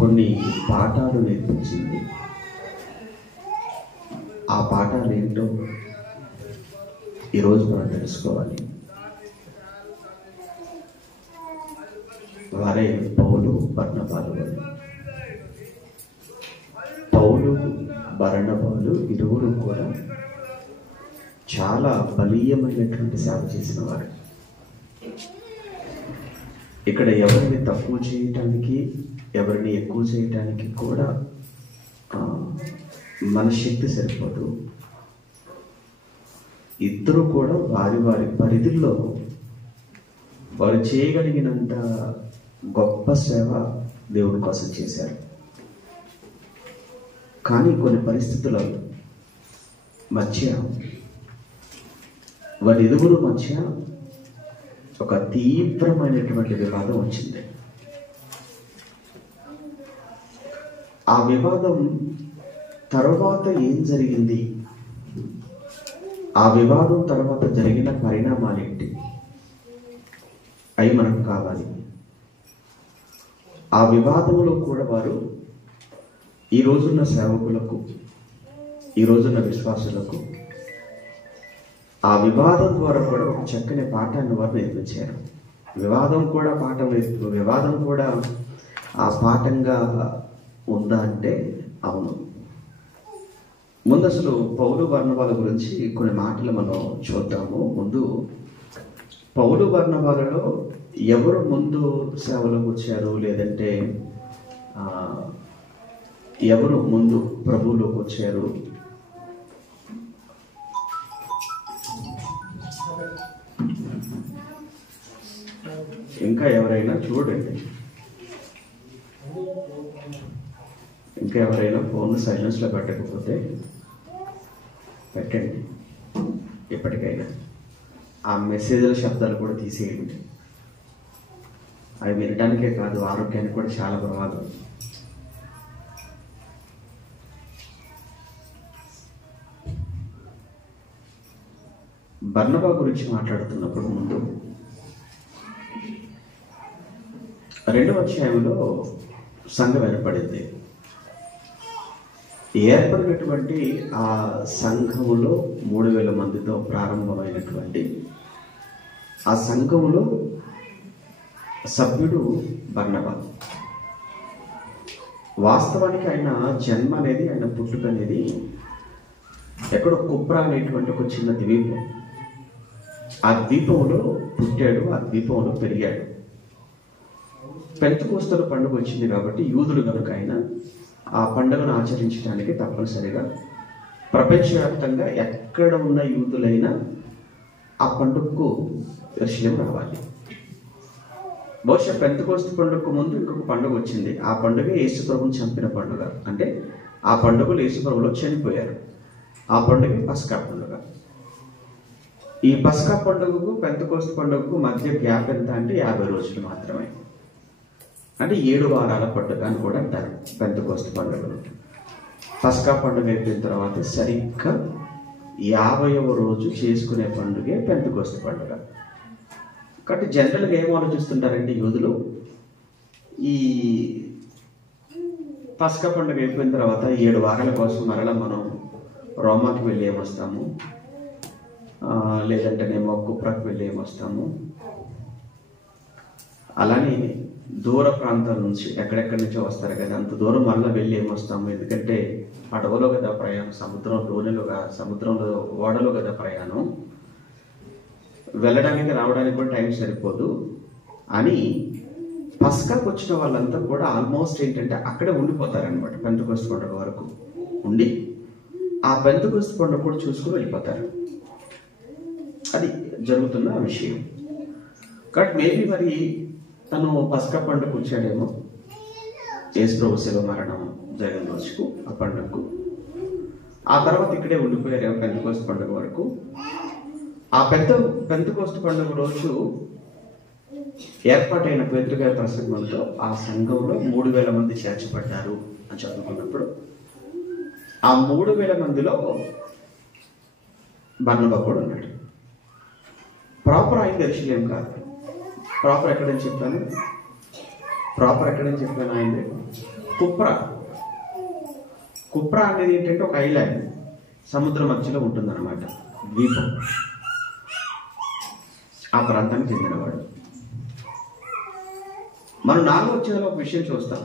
కొన్ని పాఠాలు నేర్పించింది. ఆ పాఠాలు ఏంటో ఈరోజు మనం తెలుసుకోవాలి. వారే పౌలు బర్నబాలు. పౌలు బర్నబాలు ఇరువురు కూడా చాలా బలీయమైనటువంటి సేవ చేసిన వారు. ఇక్కడ ఎవరిని తక్కువ చేయటానికి, ఎవరిని ఎక్కువ చేయటానికి కూడా మన శక్తి సరిపోదు. ఇద్దరు కూడా వారి వారి పరిధిలో వారు చేయగలిగినంత గొప్ప సేవ దేవుని కోసం చేశారు. కానీ కొన్ని పరిస్థితుల మధ్య వారిరువురు మధ్య ఒక తీవ్రమైనటువంటి వివాదం వచ్చింది. ఆ వివాదం తర్వాత ఏం జరిగింది, ఆ వివాదం తర్వాత జరిగిన పరిణామాలేంటి, అవి మనకు కావాలి. ఆ వివాదంలో కూడా వారు ఈ రోజున్న సేవకులకు, ఈ రోజున్న విశ్వాసులకు ఆ వివాదం ద్వారా కూడా ఒక చక్కని పాఠాన్ని వారు నేర్పించారు. వివాదం కూడా ఆ పాఠంగా ఉందా అంటే అవును. ముందు అసలు పౌలు బర్నబాల గురించి కొన్ని మాటలు మనం చూద్దాము. ముందు పౌలు బర్నబాలలో ఎవరు ముందు సేవలోకి వచ్చారు, లేదంటే ఎవరు ముందు ప్రభువులోకి వచ్చారు? ఇంకా ఎవరైనా చూడండి, ఇంకా ఎవరైనా ఫోన్ సైలెన్స్లో పెట్టకపోతే పెట్టండి. ఎప్పటికైనా ఆ మెసేజ్ల శబ్దాలు కూడా తీసేయండి. అవి వినడానికే కాదు, ఆరోగ్యానికి కూడా చాలా ప్రమాదం. బర్నబా గురించి మాట్లాడుతున్నప్పుడు ముందు 2వ అధ్యాయంలో సంఘం ఏర్పడింది. ఏర్పడినటువంటి ఆ సంఘములో 3000 మందితో ప్రారంభమైనటువంటి ఆ సంఘములో సభ్యుడు బర్నబా. వాస్తవానికి ఆయన జన్మ అనేది, ఆయన పుట్టుక అనేది ఎక్కడో కుప్రా అనేటువంటి ఒక చిన్న ద్వీపం. ఆ ద్వీపంలో పుట్టాడు, ఆ ద్వీపంలో పెరిగాడు. పెంతెకోస్తు పండుగ వచ్చింది కాబట్టి యూదులు కనుక ఆయన ఆ పండుగను ఆచరించడానికి తప్పనిసరిగా ప్రపంచవ్యాప్తంగా ఎక్కడ ఉన్న యూదులైనా ఆ పండుగకు యెరూషలేము రావాలి. బహుశా పెంతెకోస్తు పండుగకు ముందు ఇంకొక పండుగ వచ్చింది. ఆ పండుగ యేసుప్రభుని చంపిన పండుగ. అంటే ఆ పండుగలు యేసుప్రభులో చనిపోయారు. ఆ పండుగ పస్కా పండుగ. ఈ పస్కా పండుగకు పెంతెకోస్తు పండుగకు మధ్య గ్యాప్ ఎంత అంటే 50 రోజులు మాత్రమే. అంటే 7 వారాల పండుగ అని కూడా అంటారు పెంతెకోస్తు పండుగను. పస్కా పండుగ అయిపోయిన తర్వాత సరిగ్గా 50వ రోజు చేసుకునే పండుగే పెంతెకోస్తు పండుగ. కాబట్టి జనరల్గా ఏం ఆలోచిస్తుంటారంటే యూదులు, ఈ పస్కా పండుగ అయిపోయిన తర్వాత 7 వారాల కోసం మరలా మనం రోమాకి వెళ్ళి ఏమొస్తాము, లేదంటేనేమో కుప్రాకి వెళ్ళి ఏమొస్తాము, అలానే దూర ప్రాంతాల నుంచి ఎక్కడెక్కడి నుంచో వస్తారు కదా, అంత దూరం మళ్ళీ వెళ్ళి ఏమొస్తాము, ఎందుకంటే అడవులో కదా ప్రయాణం, సముద్రంలో ఓడలో కదా ప్రయాణం, వెళ్ళడానికి రావడానికి కూడా టైం సరిపోదు అని పస్కాకు వచ్చిన వాళ్ళంతా కూడా ఆల్మోస్ట్ ఏంటంటే అక్కడే ఉండిపోతారనమాట. పెంతెకోస్తు పండుగ వరకు ఉండి ఆ పెంతెకోస్తు పండుగ కూడా చూసుకుని వెళ్ళిపోతారు. అది జరుగుతున్న విషయం. కాబట్టి మేబీ మరి తను పస్కా పండుగ వచ్చాడేమో, యేసుప్రభు శిలువ మరణం జరిగిన రోజుకు, ఆ పండుగకు. ఆ తర్వాత ఇక్కడే ఉండిపోయారేమో పెంతెకోస్తు పండుగ వరకు. ఆ పెంతెకోస్తు పండుగ రోజు ఏర్పాటైన పేతురు గారి ప్రసంగంతో ఆ సంఘంలో 3000 మంది చేర్చబడ్డారు అని చదువుకున్నప్పుడు ఆ 3000 మందిలో బర్నబా కూడా ఉన్నాడు. ప్రాపర్ ఆయన యెరూషలేము కాదు. ప్రాపర్ ఎక్కడని చెప్పాను? ఆయనది కుప్రా. కుప్రా అనేది ఏంటంటే ఒక ఐలాండ్, సముద్ర మధ్యలో ఉంటుందన్నమాట, ద్వీపం. ఆ ప్రాంతానికి చెందినవాడు. మనం 4వ అధ్యాయంలో ఒక విషయం చూస్తాం.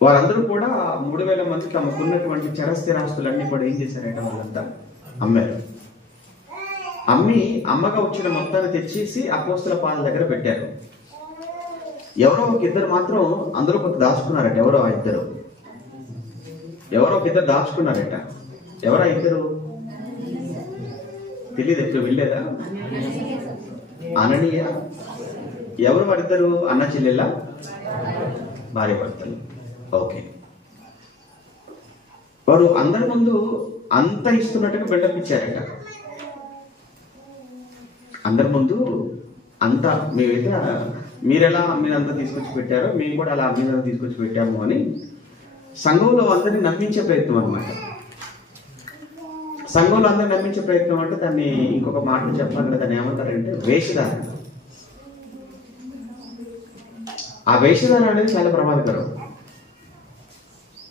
వారందరూ కూడా 3000 మంది తమకున్నటువంటి చరస్థిరాస్తులన్నీ కూడా ఏం చేశారంటే వాళ్ళంతా అమ్మారు. అమ్మి అమ్మగా వచ్చిన మొత్తాన్ని తెచ్చేసి అపోస్తల పాదాల దగ్గర పెట్టారు. ఎవరో ఒక ఇద్దరు మాత్రం అందులో కొంత దాచుకున్నారట. ఎవరో ఒక ఇద్దరు దాచుకున్నారట. ఎవరా ఇద్దరు తెలియదు, ఎప్పుడు వెళ్ళేదా? అననీయ. ఎవరు వారిద్దరు? అన్న చెల్లెళ్ళ, భార్య భర్తలు. ఓకే. వారు అందరి ముందు అంత ఇస్తున్నట్టుగా బిల్డప్ ఇచ్చారట. అందరి ముందు అంతా మేమైతే మీరెలా మీరంతా తీసుకొచ్చి పెట్టారో మేము కూడా అలా మీరంతా తీసుకొచ్చి పెట్టాము అని సంఘంలో అందరినీ నమ్మించే ప్రయత్నం అనమాట. సంఘంలో అందరినీ నమ్మించే ప్రయత్నం అంటే దాన్ని ఇంకొక మాట చెప్పాలంటే దాన్ని ఏమంటారంటే వేషధారణ. ఆ వేషధారణ అనేది చాలా ప్రమాదకరం.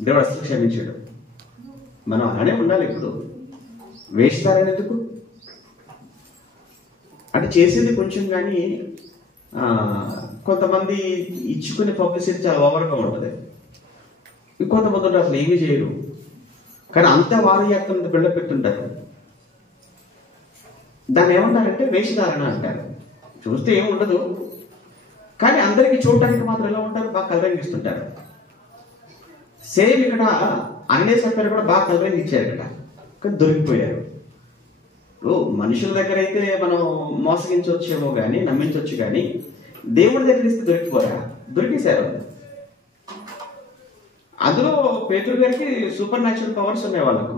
దేవుడు అసలు క్షమించాడు. మనం అలానే ఉండాలి. ఇప్పుడు వేషధారణ ఎందుకు అంటే చేసేది కొంచెం, కానీ కొంతమంది ఇచ్చుకునే పబ్లిసిటీ చాలా ఓవర్గా ఉంటుంది. ఇంకొంతమంది అసలు ఏమీ చేయరు, కానీ అంతా వారు యాక్తంతో బిళ్ళ పెట్టుంటారు. దాన్ని ఏమంటారంటే వేషధారణ అంటారు. చూస్తే ఏమి ఉండదు, కానీ అందరికీ చూడటానికి మాత్రం ఎలా ఉంటారు, బాగా కలరింగ్ ఇస్తుంటారు. సేమ్ ఇక్కడ అన్నే చెప్పారు కూడా బాగా కలరింగ్ ఇచ్చారు ఇక్కడ, కానీ దొరికిపోయారు. మనుషుల దగ్గర అయితే మనం మోసగించవచ్చేమో కానీ నమ్మించవచ్చు, కానీ దేవుడి దగ్గర ఇస్తే దొరికిపోరా? దొరికేశారు. అందులో పేతురు గారికి సూపర్ న్యాచురల్ పవర్స్ ఉన్నాయి. వాళ్ళకు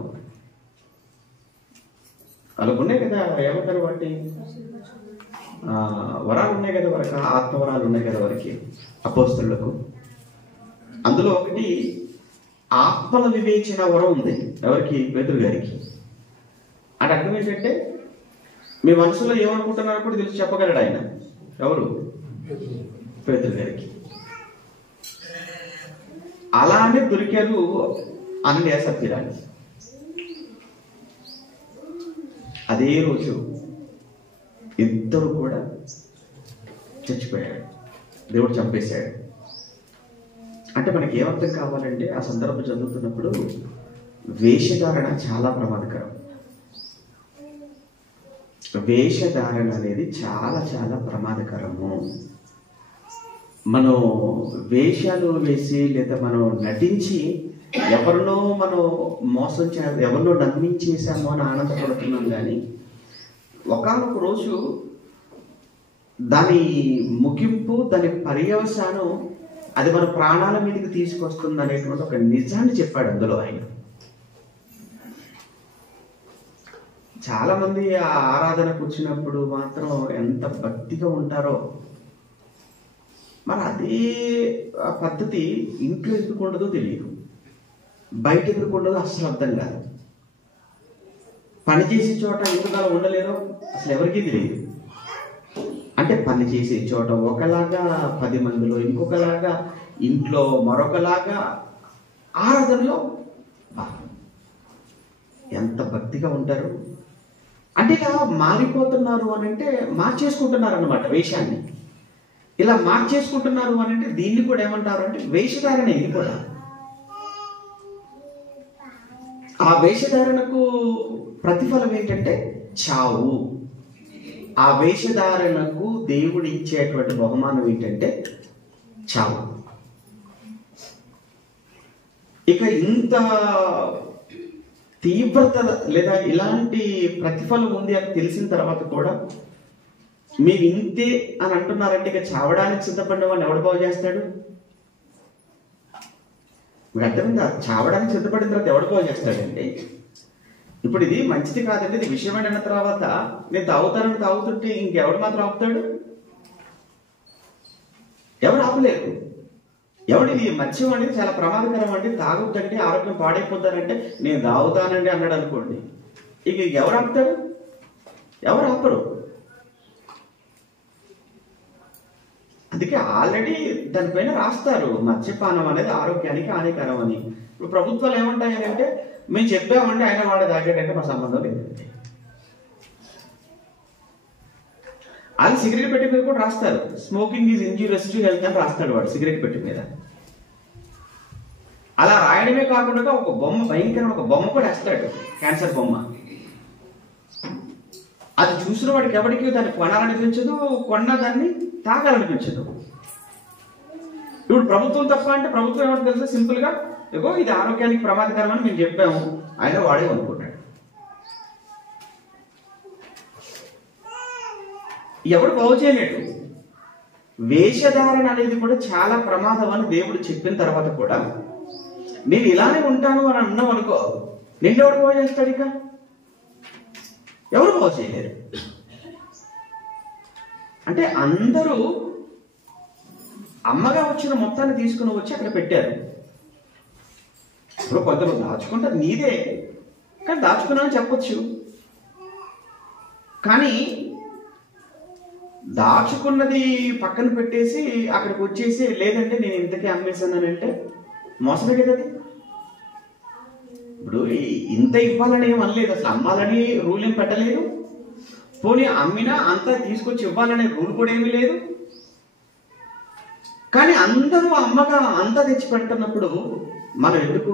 ఉన్నాయి కదా, ఏమంటారు వాటి వరాలు ఉన్నాయి కదా, వారికి ఆత్మవరాలు ఉన్నాయి కదా వారికి, అపోస్తలులకు. అందులో ఒకటి ఆత్మల వివేచన వరం ఉంది. ఎవరికి? పేతురు గారికి. అంటే అర్థం ఏంటంటే మీ మనసులో ఏమనుకుంటున్నారో కూడా తెలిసి చెప్పగలడు ఆయన. ఎవరు? పేతురు గారికి. అలానే దొరికారు అననీయ సప్ఫీరాలు. అదే రోజు ఇద్దరు కూడా చచ్చిపోయాడు, దేవుడు చంపేశాడు. అంటే మనకి ఏమర్థం కావాలంటే ఆ సందర్భం చదువుతున్నప్పుడు వేషధారణ చాలా ప్రమాదకరం. వేషధారణ అనేది చాలా చాలా ప్రమాదకరము. మనం వేషాలు వేసి లేదా మనం నటించి ఎవరినో మనం మోసం ఎవరినో నమ్మించేసామో అని ఆనందపడుతున్నాం, కానీ ఒకానొక రోజు దాని ముగింపు, దాని పర్యవసానం అది మన ప్రాణాల మీదకి తీసుకొస్తుంది అనేటువంటి ఒక నిజాన్ని చెప్పాడు అందులో ఆయన. చాలా మంది ఆ ఆరాధనకు వచ్చినప్పుడు మాత్రం ఎంత భక్తిగా ఉంటారో, మరి అదే పద్ధతి ఇంట్లో ఎందుకు ఉండదో తెలియదు, బయట ఎందుకు ఉండదో అసలు అర్థం కాదు. పని చేసే చోట ఎందుకు అలా ఉండలేదో అసలు ఎవరికీ తెలియదు. అంటే పని చేసే చోట ఒకలాగా, 10 మందిలో ఇంకొకలాగా, ఇంట్లో మరొకలాగా, ఆరాధనలో ఎంత భక్తిగా ఉంటారు. అంటే ఇలా మారిపోతున్నారు అని అంటే మార్చేసుకుంటున్నారు అన్నమాట వేషాన్ని. ఇలా మార్చేసుకుంటున్నారు అని అంటే దీన్ని కూడా ఏమంటారు అంటే వేషధారణ. ఇది కూడా ఆ వేషధారణకు ప్రతిఫలం ఏంటంటే చావు. ఆ వేషధారణకు దేవుడు ఇచ్చేటువంటి బహుమానం ఏంటంటే చావు. ఇక ఇంత తీవ్రత లేదా ఇలాంటి ప్రతిఫలం ఉంది అని తెలిసిన తర్వాత కూడా మీరు ఇంతే అని అంటున్నారంటే ఇక చావడానికి సిద్ధపడిన వాడిని ఎవడు బాగు చేస్తాడు? మీకు అర్థమైందా? చావడానికి సిద్ధపడిన తర్వాత ఎవడు బాగు చేస్తాడండి? ఇప్పుడు ఇది మంచిది కాదండి, ఇది విషయమైన తర్వాత నేను తాగుతానని తాగుతుంటే ఇంకెవడు మాత్రం ఆపుతాడు? ఎవరు ఆపలేరు. ఎవడు ఇది మద్యం అనేది చాలా ప్రమాదకరం అండి, తాగుతుంటే ఆరోగ్యం పాడైపోతారంటే నేను తాగుతానండి అన్నాడు అనుకోండి, ఇక ఎవరు ఆపుతాడు? ఎవరు ఆపరు. అందుకే ఆల్రెడీ దానిపైన రాస్తారు మద్యపానం అనేది ఆరోగ్యానికి హానికరం అని. ఇప్పుడు ప్రభుత్వాలు ఏమంటాయని అంటే మేము చెప్పామండి ఆయన వాడు తాగాడంటే మా సంబంధం లేదండి. వాళ్ళు సిగరెట్ పెట్టి మీద కూడా రాస్తారు smoking is injurious to health అని రాస్తాడు వాడు సిగరెట్ పెట్టి మీద. అలా రాయడమే కాకుండా ఒక బొమ్మ భయంకరమైన ఒక బొమ్మ కూడా వేస్తాడు, క్యాన్సర్ బొమ్మ. అది చూసిన వాడికి ఎవరికి దాన్ని కొనాలనిపించదు, కొన్న దాన్ని తాగాలనిపించదు. ఇప్పుడు ప్రభుత్వం తప్ప అంటే ప్రభుత్వం ఏమంటే తెలుసా, సింపుల్ గా ఇగో ఇది ఆరోగ్యానికి ప్రమాదకరం అని మేము చెప్పాము, ఆయన వాడే అనుకుంటాడు. ఎవడు బాగు చేయలేడు. వేషధారణ అనేది కూడా చాలా ప్రమాదం అని దేవుడు చెప్పిన తర్వాత కూడా నేను ఇలానే ఉంటాను అని అన్నావు అనుకో, నిన్నెవడు బాగు చేస్తాడు? ఇక ఎవరు బాగు చేయలేరు. అంటే అందరూ అమ్మగా వచ్చిన మొత్తాన్ని తీసుకుని వచ్చి అక్కడ పెట్టారు. ఇప్పుడు కొందరు దాచుకుంటారు, నీదే కానీ దాచుకున్నానని చెప్పొచ్చు. కానీ దాచుకున్నది పక్కన పెట్టేసి అక్కడికి వచ్చేసి లేదంటే నేను ఇంతకీ అమ్మేశానంటే మోసమే కదా అది. ఇప్పుడు ఇంత ఇవ్వాలని ఏం అనలేదు, అసలు అమ్మాలని రూల్ ఏం పెట్టలేదు. పోనీ అమ్మినా అంతా తీసుకొచ్చి ఇవ్వాలనే రూల్ కూడా ఏమీ లేదు. కానీ అందరూ అమ్మగా అంతా తెచ్చి పెడుతున్నప్పుడు మనం ఎందుకు,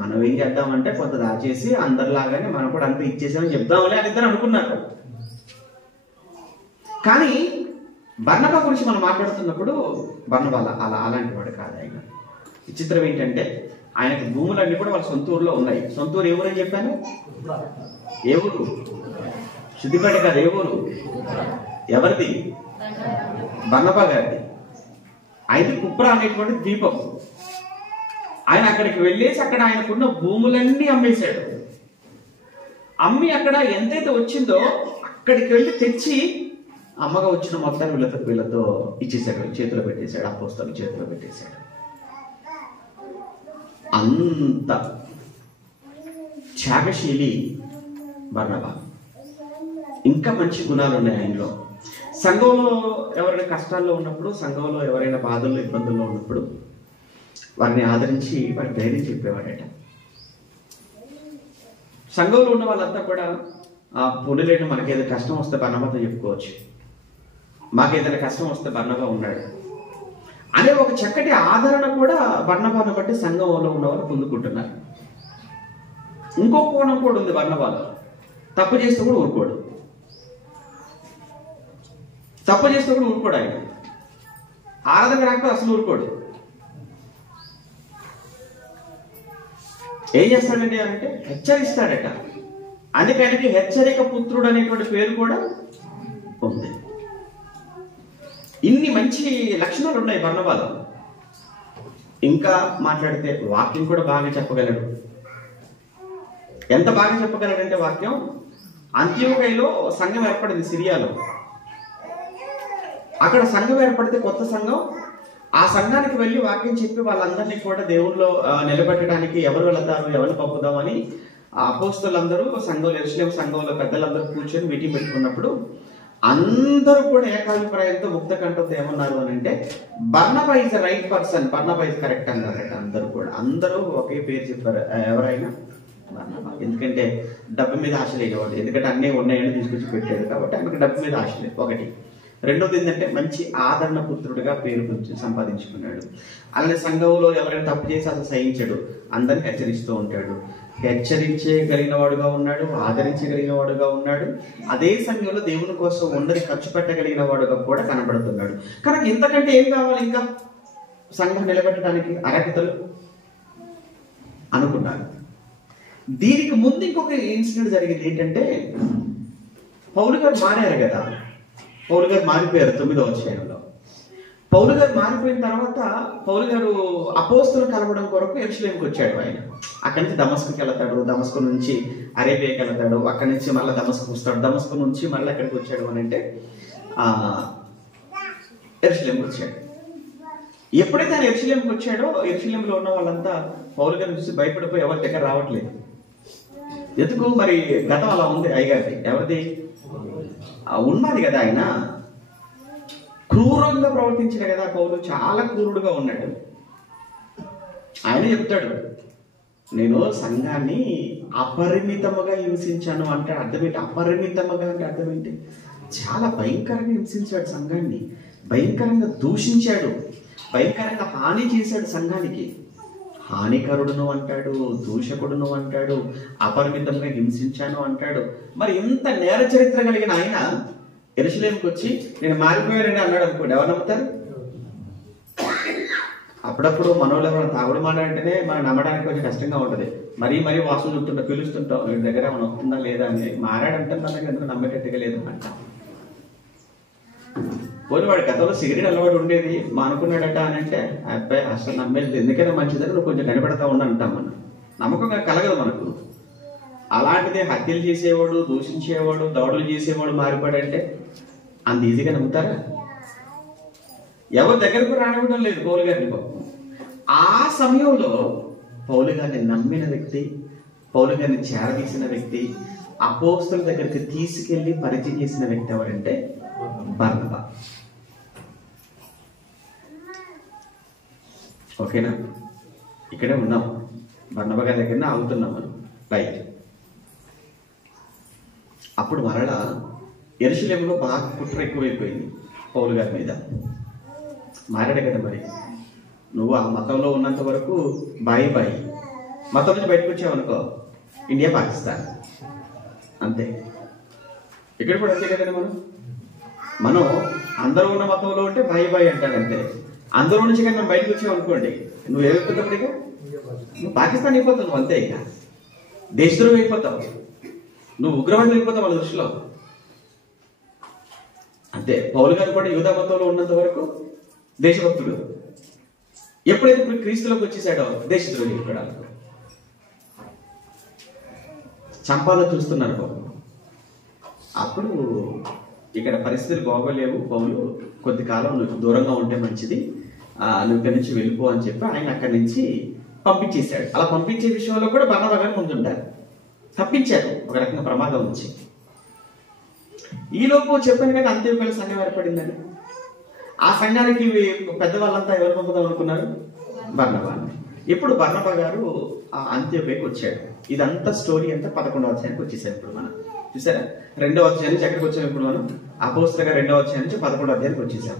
మనం ఏం చేద్దామంటే కొంత దాచేసి అందరిలాగానే మనం కూడా అంత ఇచ్చేసామని చెప్దామని అని ఇద్దరు అనుకున్నారు. కానీ బర్నబా గురించి మనం మాట్లాడుతున్నప్పుడు బర్నబా అలాంటి వాడు కాదు ఆయన. విచిత్రం ఏంటంటే ఆయనకు భూములన్నీ కూడా వాళ్ళ సొంత ఊరులో ఉన్నాయి. సొంత ఊరు ఏ ఊరు అని చెప్పాను? ఏ ఊరు? శుద్ధిపేట కాదు, ఏ ఊరు? ఎవరిది? బర్నబా గారిది. ఆయనది కుప్రా అనేటువంటి ద్వీపం. ఆయన అక్కడికి వెళ్ళేసి అక్కడ ఆయనకున్న భూములన్నీ అమ్మేశాడు. అమ్మి అక్కడ ఎంతైతే వచ్చిందో అక్కడికి వెళ్ళి తెచ్చి అమ్మగా వచ్చిన మొత్తాన్ని వీళ్ళతో ఇచ్చేసాడు, చేతిలో పెట్టేశాడు, అపోస్తలుల చేతిలో పెట్టేశాడు. అంత త్యాగశీలి బర్నబా. ఇంకా మంచి గుణాలు ఉన్నాయి ఆయనలో. సంఘంలో ఎవరైనా కష్టాల్లో ఉన్నప్పుడు, సంఘంలో ఎవరైనా బాధల్లో ఇబ్బందుల్లో ఉన్నప్పుడు వారిని ఆదరించి వారి ధైర్యం చెప్పేవాడట. సంఘంలో ఉన్న వాళ్ళంతా కూడా పుణ్యలేని మనకేదో కష్టం వస్తే బర్నబాతో చెప్పుకోవచ్చు, మాకేదైనా కష్టం వస్తే బర్నబా ఉన్నాడు అనే ఒక చక్కటి ఆదరణ కూడా బర్నబాను బట్టి సంఘంలో ఉన్న వాళ్ళు పొందుకుంటున్నారు. ఇంకో కోణం కూడా ఉంది బర్నబాలో. తప్పు చేస్తే కూడా ఊరుకోడు. తప్పు చేస్తే కూడా ఊరుకోడు. ఆయన ఆరాధన రాకపోతే అసలు ఊరుకోడు. ఏం చేస్తాడంటే అంటే హెచ్చరిస్తాడట. అందుకే ఆయనకి హెచ్చరిక పుత్రుడు అనేటువంటి పేరు కూడా ఉంది. ఇన్ని మంచి లక్షణాలు ఉన్నాయి బర్నబాలో. ఇంకా మాట్లాడితే వాక్యం కూడా బాగా చెప్పగలడు. ఎంత బాగా చెప్పగలడంటే వాక్యం, అంత్యోకయలో సంఘం ఏర్పడింది సిరియాలో. అక్కడ సంఘం ఏర్పడితే కొత్త సంఘం, ఆ సంఘానికి వెళ్ళి వాక్యం చెప్పి వాళ్ళందరినీ కూడా దేవుళ్ళో నిలబెట్టడానికి ఎవరు వెళతారు, ఎవరు పంపుదామని అపోస్తలులందరూ సంఘంలో, యెరూషలేము సంఘంలో పెద్దలందరూ కూర్చొని మీటింగ్ పెట్టుకున్నప్పుడు అందరూ కూడా ఏకాభిప్రాయంతో ముక్త కంఠంతో ఏమన్నారు అని అంటే Barnabas is the right person, Barnabas is correct అన్నారట. అందరూ ఒకే పేరు చెప్పారు. ఎవరైనా బర్నబా. ఎందుకంటే డబ్బు మీద ఆశ లేనివాడు, ఎందుకంటే అన్నీ ఉన్నాయని తీసుకొచ్చి పెట్టాడు కాబట్టి ఆయనకు డబ్బు మీద ఆశ లేదు ఒకటి. రెండోది ఏంటంటే మంచి ఆదరణ పుత్రుడిగా పేరు సంపాదించుకున్నాడు. అలానే సంఘంలో ఎవరైనా తప్పు చేసి అసలు సహించాడు, అందరిని హెచ్చరిస్తూ ఉంటాడు. హెచ్చరించగలిగిన వాడుగా ఉన్నాడు, ఆదరించగలిగిన వాడుగా ఉన్నాడు. అదే సమయంలో దేవుని కోసం ఉన్నది ఖర్చు పెట్టగలిగిన వాడుగా కూడా కనబడుతున్నాడు. కనుక ఇంతకంటే ఏం కావాలి ఇంకా సంఘం నిలబెట్టడానికి? అర్హతలు అనుకున్నాడు. దీనికి ముందు ఇంకొక ఇన్సిడెంట్ జరిగింది. ఏంటంటే పౌలు గారు మారారు కదా, పౌలు గారు మారిపోయారు 9వ అధ్యాయంలో. పౌలు గారు మారిపోయిన తర్వాత పౌలు గారు అపోస్తలు కలవడం కొరకు యెరూషలేముకి వచ్చాడు. ఆయన అక్కడి నుంచి దమస్కుకి వెళ్తాడు, దమస్కు నుంచి అరేబియాకి వెళ్తాడు, అక్కడి నుంచి మళ్ళీ దమస్కు వస్తాడు, దమస్కు నుంచి మళ్ళీ ఎక్కడికి వచ్చాడు అని అంటే యెరూషలేముకి వచ్చాడు. ఎప్పుడైతే ఆయన యెరూషలేముకి వచ్చాడో యెరూషలేములో ఉన్న వాళ్ళంతా పౌలు గారిని చూసి భయపడిపోయి ఎవరి దగ్గర రావట్లేదు. ఎందుకు మరి? గతం అలా ఉంది అయ్యగారిది. ఎవరిది? ఉన్నది కదా ఆయన క్రూరంగా ప్రవర్తించాడు కదా పౌలు, చాలా క్రూరుడుగా ఉన్నాడు. ఆయన చెప్తాడు, నేను సంఘాన్ని అపరిమితముగా హింసించాను అంటే అర్థం ఏంటి? అపరిమితముగా అంటే అర్థం ఏంటి? చాలా భయంకరంగా హింసించాడు సంఘాన్ని, భయంకరంగా దూషించాడు, భయంకరంగా హాని చేశాడు సంఘానికి. హానికరుడును అంటాడు, దూషకుడును అంటాడు, అపరిమితంగా హింసించాను అంటాడు. మరి ఇంత నేర చరిత్ర కలిగిన ఆయన యెరూషలేముకి వచ్చి నేను మారిపోయానని అన్నాడు అనుకోండి, ఎవరు నమ్ముతారు? అప్పుడప్పుడు మనోళ్ళు ఎవరైనా తాగుడు మాట్లాడంటేనే మనం నమ్మడానికి కొంచెం కష్టంగా ఉంటుంది. మరీ వాసన చూస్తుంటా, పిలుస్తుంటాం, వీడి దగ్గర మనం వస్తుందా లేదా అని. మారాడంటే మనకి ఎందుకు నమ్మేటట్టుగా లేదు అంట. పోనీ వాడి గతంలో సిగరెట్ అలవాటు ఉండేది, మా అనుకున్నాడట అని అంటే అబ్బాయి అసలు నమ్మేది ఎందుకైనా మంచిదని నువ్వు కొంచెం కనిపెడతా ఉండి అంటాం. మనం నమ్మకం కలగదు మనకు. అలాంటిదే హత్యలు చేసేవాడు, దూషించేవాడు, దౌడలు చేసేవాడు మారిపోయాడంటే అంత ఈజీగా నమ్ముతారా? ఎవరి దగ్గరకు రానివ్వడం లేదు పౌలు గారిని. ఆ సమయంలో పౌలు గారిని నమ్మిన వ్యక్తి, పౌలు గారిని చేరదీసిన వ్యక్తి, అపోస్తలుల దగ్గరికి తీసుకెళ్లి పరిచయం చేసిన వ్యక్తి ఎవరంటే బర్నబా. ఓకేనా? ఇక్కడే ఉన్నాం, బర్నబా గారి దగ్గరనే ఆగుతున్నాం మనం. రైట్. అప్పుడు మరలా యెరూషలేములో బాగా కుట్ర ఎక్కువైపోయింది పౌలు గారి మీద. మారాడు కదా మరి. నువ్వు ఆ మతంలో ఉన్నంత వరకు బాయి మతం నుంచి బయటకు వచ్చావనుకో ఇండియా పాకిస్తాన్ అంతే. ఇక్కడ కూడా అంతే కదండి. మనం అందరూ ఉన్న మతంలో ఉంటే బాయి అంటాడు అంతే. అందరూ నుంచి కానీ మనం బయటకు వచ్చావనుకోండి, నువ్వు ఏమైపోతావు? నువ్వు పాకిస్తాన్ అయిపోతావు, నువ్వు అంతే. ఇక దేశద్రోహి అయిపోతావు, నువ్వు ఉగ్రవాదం అయిపోతావు వాళ్ళ దృష్టిలో అంతే. పౌలు గారు కూడా యూదా మతంలో ఉన్నంత వరకు దేశభక్తుడు, ఎప్పుడైతే ఇప్పుడు క్రీస్తులోకి వచ్చేసాడో దేశద్రోహి ఇక్కడ. చంపాలో చూస్తున్నారు. అప్పుడు ఇక్కడ పరిస్థితులు బాగోలేవు పౌలు, కొద్ది కాలం నువ్వు దూరంగా ఉంటే మంచిది, నువ్వు ఇక్కడి నుంచి వెళ్ళిపో అని చెప్పి ఆయన అక్కడి నుంచి పంపించేశాడు. అలా పంపించే విషయంలో కూడా బర్నబా గారు ముందుంటారు. తప్పించారు ఒక రకంగా ప్రమాదం నుంచి. ఈలోపు చెప్పాను కదా అంత్యోక్య సంఘం ఏర్పడిందని. ఆ సంఘానికి పెద్దవాళ్ళంతా ఎవరు పంపుదాం అనుకున్నారు? బర్నబా. ఇప్పుడు బర్నబా గారు ఆ అంత్యోక్యకి వచ్చాడు. ఇదంతా స్టోరీ అంతా 11వ అధ్యాయానికి వచ్చేసారు. ఇప్పుడు మనం చూసారా, 2వ అధ్యాయం నుంచి ఎక్కడికి వచ్చాము? ఇప్పుడు మనం అపోస్తలుగా 2వ అధ్యాయం నుంచి 11వ అధ్యాయానికి వచ్చేసాం.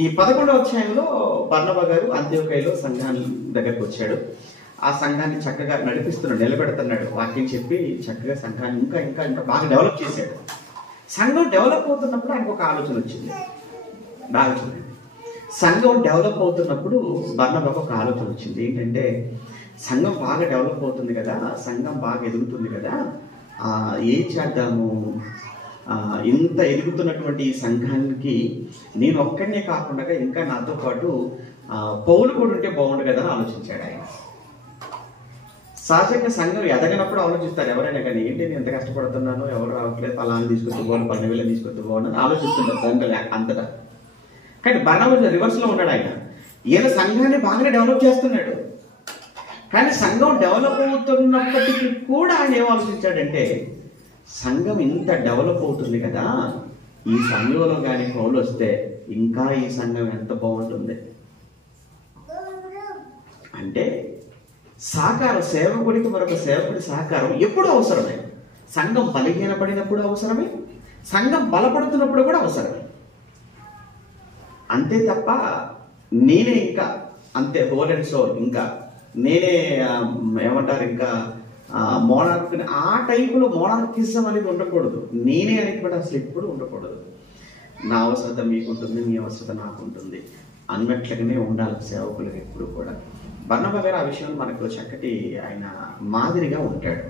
ఈ 11వ అధ్యాయంలో బర్నబా గారు అంత్యోక్యలో సంఘాన్ని దగ్గరికి వచ్చాడు. ఆ సంఘాన్ని చక్కగా నడిపిస్తున్నాడు, నిలబెడుతున్నాడు, వాక్యం చెప్పి చక్కగా సంఘాన్ని ఇంకా ఇంకా ఇంకా బాగా డెవలప్ చేశాడు. సంఘం డెవలప్ అవుతున్నప్పుడు ఆయనకు ఒక ఆలోచన వచ్చింది. బాగా చూడండి, సంఘం డెవలప్ అవుతున్నప్పుడు బర్నబాకు ఒక ఆలోచన వచ్చింది. ఏంటంటే, సంఘం బాగా డెవలప్ అవుతుంది కదా, సంఘం బాగా ఎదుగుతుంది కదా, ఏం చేద్దాము? ఇంత ఎదుగుతున్నటువంటి ఈ సంఘానికి నేను ఒక్కడనే కాకుండా ఇంకా నాతో పాటు పౌలు కూడా ఉంటే బాగుండు కదా అని ఆలోచించాడు ఆయన. సహజంగా సంఘం ఎదగనప్పుడు ఆలోచిస్తారు ఎవరైనా కానీ, ఏంటి నేను ఎంత కష్టపడుతున్నాను, ఎవరు రావట్లేదు, పలాన్ని తీసుకొచ్చి బాగుండు, 12,000 తీసుకొచ్చి బాగుండు అని ఆలోచిస్తుంటారు సంఘం అంతటా. కానీ బర్నబా రివర్స్ లో ఉన్నాడు ఆయన. ఈయన సంఘాన్ని బాగానే డెవలప్ చేస్తున్నాడు. కానీ సంఘం డెవలప్ అవుతున్నప్పటికీ కూడా ఆయన ఏం ఆలోచించాడంటే, సంఘం ఇంత డెవలప్ అవుతుంది కదా, ఈ సంఘంలో కానీ పౌలు వస్తే ఇంకా ఈ సంఘం ఎంత బాగుంటుంది అంటే, సహకారం, సేవకుడికి మరొక సేవకుడి సహకారం ఎప్పుడూ అవసరమే. సంఘం బలహీనపడినప్పుడు అవసరమే, సంఘం బలపడుతున్నప్పుడు కూడా అవసరమే. అంతే తప్ప నేనే ఇంకా అంతే హోల్ అండ్ సోల్, ఇంకా నేనే ఏమంటారు ఇంకా మోనార్క్, ఆ టైపులో మోనార్కిజం అనేది ఉండకూడదు. నేనే అనేటువంటి అసలు ఎప్పుడు ఉండకూడదు. నా అవసరత మీకుంటుంది, మీ అవసరత నాకుంటుంది అన్నట్లుగానే ఉండాలి సేవకులకు ఎప్పుడు కూడా. బర్నబా గారు ఆ విషయంలో మనకు చక్కటి ఆయన మాదిరిగా ఉంటాడు.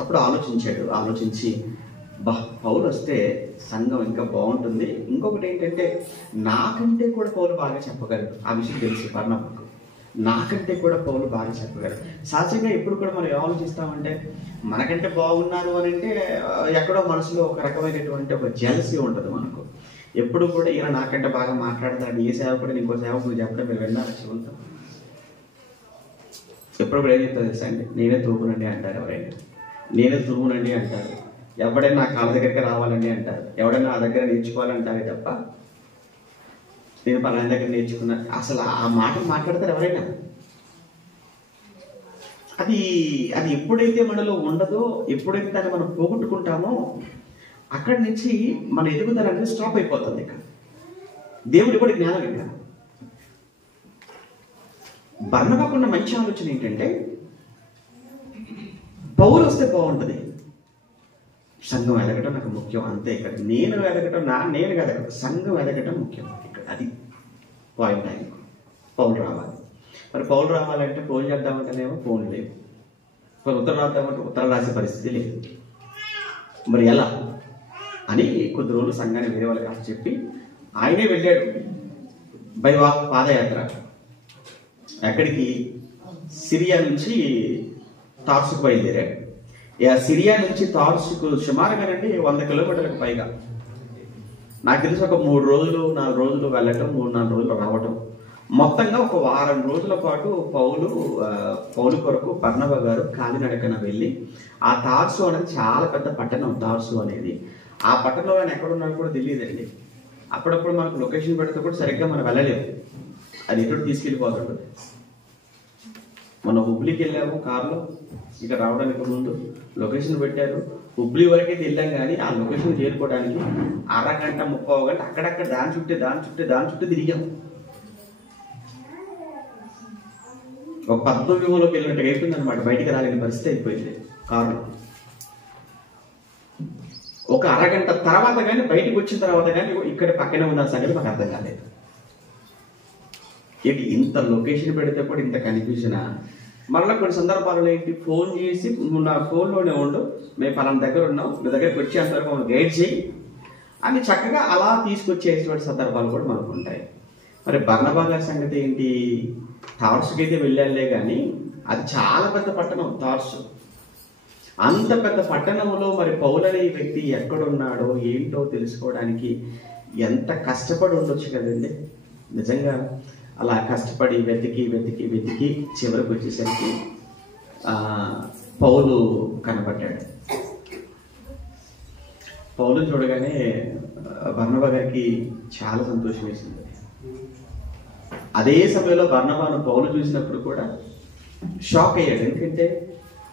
అప్పుడు ఆలోచించి పౌలు వస్తే సంఘం ఇంకా బాగుంటుంది. ఇంకొకటి ఏంటంటే, నాకంటే కూడా పౌలు బాగా చెప్పగలరు. ఆ విషయం తెలుసు బర్నబాకు, నాకంటే కూడా పౌలు బాగా చెప్పగలరు. సహజంగా ఎప్పుడు కూడా మనం ఆలోచిస్తామంటే, మనకంటే బాగున్నారు అని అంటే ఎక్కడో మనసులో ఒక రకమైనటువంటి ఒక జెలసీ ఉంటుంది మనకు. ఎప్పుడు కూడా ఈయన నాకంటే బాగా మాట్లాడతాడు, ఏ సేవకుడు ఇంకో సేవకుడు చెప్పడం మీరు విన్నారా చెబుతాం? ఎప్పుడు కూడా ఏం చెప్తా తెలుసా అండి, నేనే తూపునండి అంటారు ఎవరైనా, నేనే తురుమునండి అంటారు, ఎవడైనా నా కాళ్ళ దగ్గరికి రావాలండి అంటారు, ఎవడైనా నా దగ్గర నేర్చుకోవాలంటారే తప్ప నేను పలానా దగ్గర నేర్చుకున్నా. అసలు ఆ మాటలు మాట్లాడతారు ఎవరైనా? అది అది ఎప్పుడైతే మనలో ఉండదో, ఎప్పుడైతే దాన్ని మనం పోగొట్టుకుంటామో అక్కడి నుంచి మన ఎదుగుదల అనేది స్టాప్ అయిపోతుంది. ఇక దేవుడు కూడా జ్ఞానం ఇక్కడ. బర్నబాకున్న మంచి ఆలోచన ఏంటంటే, పౌలు వస్తే బాగుంటుంది, సంఘం ఎదగటం నాకు ముఖ్యం అంతే. ఇక్కడ నేను ఎదగటం నేను ఎదగటం, సంఘం ఎదగటం ముఖ్యం. ఇక్కడ అది పాయింట్. ఆయన పౌలు రావాలి. మరి పౌలు రావాలంటే ఫోన్ చేద్దామంటేనేమో ఫోన్ లేదు, మరి ఉత్తరం రాద్దామంటే ఉత్తరం రాసే పరిస్థితి లేదు. మరి ఎలా అని కొద్ది రోజులు సంఘాన్ని వేరే వాళ్ళకి కాదు చెప్పి ఆయనే వెళ్ళాడు పాదయాత్ర. ఎక్కడికి? సిరియా నుంచి తార్సుకు బయలుదేరాడు. సిరియా నుంచి తార్సుకు సుమారుగానండి 100 కిలోమీటర్లకు పైగా. నాకు తెలిసి ఒక 3 రోజులు 4 రోజులు వెళ్ళటం, 3-4 రోజులు రావటం. మొత్తంగా ఒక వారం రోజుల పాటు పౌలు కొరకు బర్నబా గారు కాలినడకన వెళ్ళి, ఆ తార్సు అనేది చాలా పెద్ద పట్టణం. తార్సు అనేది ఆ పట్టణంలో ఆయన ఎక్కడున్నాడు కూడా తెలియదండి. అప్పుడప్పుడు మనకు లొకేషన్ పెడితే కూడా సరిగ్గా మనం వెళ్ళలేము, అది ఎటు తీసుకెళ్ళిపోతాడు. మనం హుబ్లీకి వెళ్ళాము కారులో, ఇక రావడానికి ముందు లొకేషన్ పెట్టారు. హుబ్లీ వరకే వెళ్ళాం, కానీ ఆ లొకేషన్ చేరుకోవడానికి 1/2 గంట 30 గంట అక్కడక్కడ దాని చుట్టూ తిరిగాము. ఒక 19లోకి వెళ్ళినట్టుగా అయిపోయింది అనమాట. బయటికి రాలేని పరిస్థితి అయిపోయింది కారులో. ఒక 1/2 గంట తర్వాత కానీ బయటకు వచ్చిన తర్వాత కానీ ఇక్కడ పక్కనే ఉన్న సంగతి మాకు అర్థం కాలేదు. ఏంటి ఇంత లొకేషన్ పెడితే కూడా ఇంత కన్ఫ్యూజనా? మరలా కొన్ని సందర్భాలలో ఏంటి, ఫోన్ చేసి నువ్వు నా ఫోన్లోనే ఉండు, మేము పలానా దగ్గర ఉన్నాం, మీ దగ్గరికి వచ్చేంతవరకు మమ్మల్ని గైడ్ చేయి అని చక్కగా అలా తీసుకొచ్చేటువంటి సందర్భాలు కూడా మనకు ఉంటాయి. మరి బర్నబా గారి సంగతి ఏంటి? తార్సుకి అయితే వెళ్ళాలే కానీ అది చాలా పెద్ద పట్టణం తార్సు. అంత పెద్ద పట్టణంలో మరి పౌలు అనే వ్యక్తి ఎక్కడున్నాడో ఏంటో తెలుసుకోవడానికి ఎంత కష్టపడి ఉండొచ్చు కదండి. నిజంగా అలా కష్టపడి వెతికి చివరికి వచ్చేసరికి పౌలు కనపడ్డాడు. పౌలు చూడగానే బర్నబా గారికి చాలా సంతోషం వేసింది. అదే సమయంలో బర్నబాను పౌలు చూసినప్పుడు కూడా షాక్ అయ్యాడు. ఎందుకంటే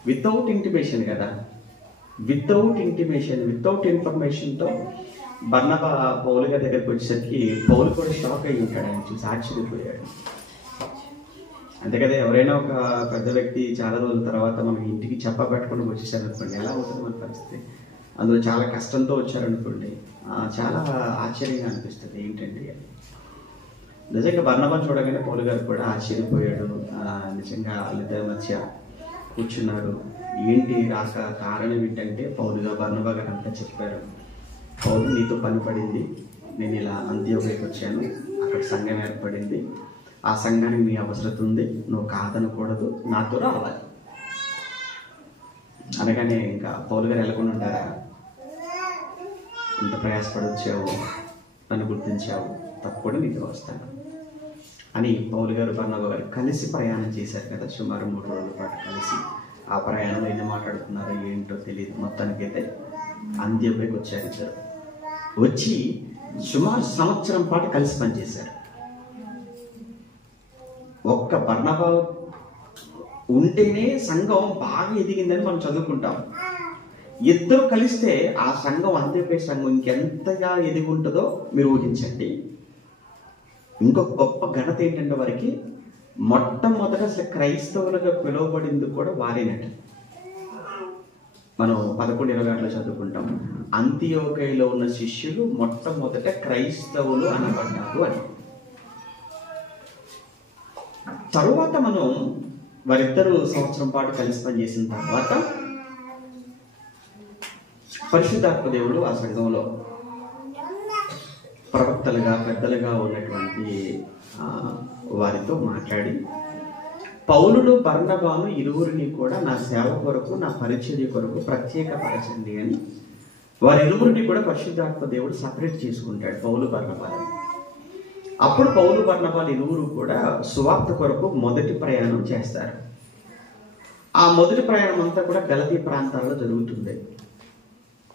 వితౌట్ ఇంటిమేషన్ కదా, వితౌట్ ఇన్ఫర్మేషన్తో బర్నబా పౌలు గారి దగ్గరికి వచ్చేసరికి పౌలు కూడా షాక్ అయ్యి ఉంటాడు. ఆయన చూసి ఆశ్చర్యపోయాడు. అంతే కదా, ఎవరైనా ఒక పెద్ద వ్యక్తి చాలా రోజుల తర్వాత మనం ఇంటికి చెప్పబెట్టుకుని వచ్చేసారు అనుకోండి, ఎలా అవుతుంది మన పరిస్థితి? అందులో చాలా కష్టంతో వచ్చారనుకోండి, చాలా ఆశ్చర్యంగా అనిపిస్తుంది. ఏంటండి నిజంగా బర్నబా చూడగానే పౌలు గారు కూడా ఆశ్చర్యపోయాడు. నిజంగా వాళ్ళిద్దరి మధ్య కూర్చున్నాడు. ఏంటి రాక కారణం ఏంటంటే పౌలుగా బర్నబా గారు అంతా చెప్పారు. పౌలు, నీతో పని పడింది, నేను ఇలా అంత్యోదయకి వచ్చాను, అక్కడ సంఘం ఏర్పడింది, ఆ సంఘానికి నీ అవసరం ఉంది, నువ్వు కాదనకూడదు, నాతో రావాలి అనగానే ఇంకా పౌలు గారు వెళ్ళకుండా ఉంటారా? ఇంత ప్రయాసపడి వచ్చావు, నన్ను గుర్తించావు, తప్పకుండా నీతో వస్తాను అని పౌలు గారు బర్నబా గారు కలిసి ప్రయాణం చేశారు కదా. సుమారు 3 రోజుల పాటు కలిసి ఆ ప్రయాణంలో ఎన్ని మాట్లాడుతున్నారో ఏంటో తెలియదు. మొత్తానికైతే అంత్యోదయకి వచ్చారు ఇద్దరు. వచ్చి సుమారు 1 సంవత్సరం పాటు కలిసి పనిచేశారు. ఒక్క బర్నబా ఉంటేనే సంఘం బాగా ఎదిగిందని మనం చదువుకుంటాం. ఇద్దరు కలిస్తే ఆ సంఘం అంత్యోదయ సంఘం ఇంకెంతగా ఎదిగి ఉంటుందో మీరు ఊహించండి. ఇంకొక గొప్ప ఘనత ఏంటంటే వారికి మొట్టమొదట అసలు క్రైస్తవులుగా పిలువబడింది కూడా వారేనట. మనం 11:28 చదువుకుంటాం, అంతియోకయలో ఉన్న శిష్యులు మొట్టమొదట క్రైస్తవులు అనబడ్డారు అని. తరువాత మనం వారిద్దరూ 1 సంవత్సరం పాటు కలిసి పనిచేసిన తర్వాత పరిశుద్ధాత్మ దేవుడు ఆ సంఘంలో ప్రవక్తలుగా పెద్దలుగా ఉన్నటువంటి వారితో మాట్లాడి, పౌలును బర్నబాను ఇరువురిని కూడా నా సేవ కొరకు, నా పరిచర్య కొరకు ప్రత్యేకపరచండి అని వారిరువురిని కూడా పరిశుద్ధాత్మ దేవుడు సపరేట్ చేసుకుంటాడు, పౌలు బర్నబాలు. అప్పుడు పౌలు బర్నబాలు ఇరువురు కూడా సువార్త కొరకు మొదటి ప్రయాణం చేస్తారు. ఆ మొదటి ప్రయాణం అంతా కూడా గలతీ ప్రాంతాల్లో జరుగుతుంది.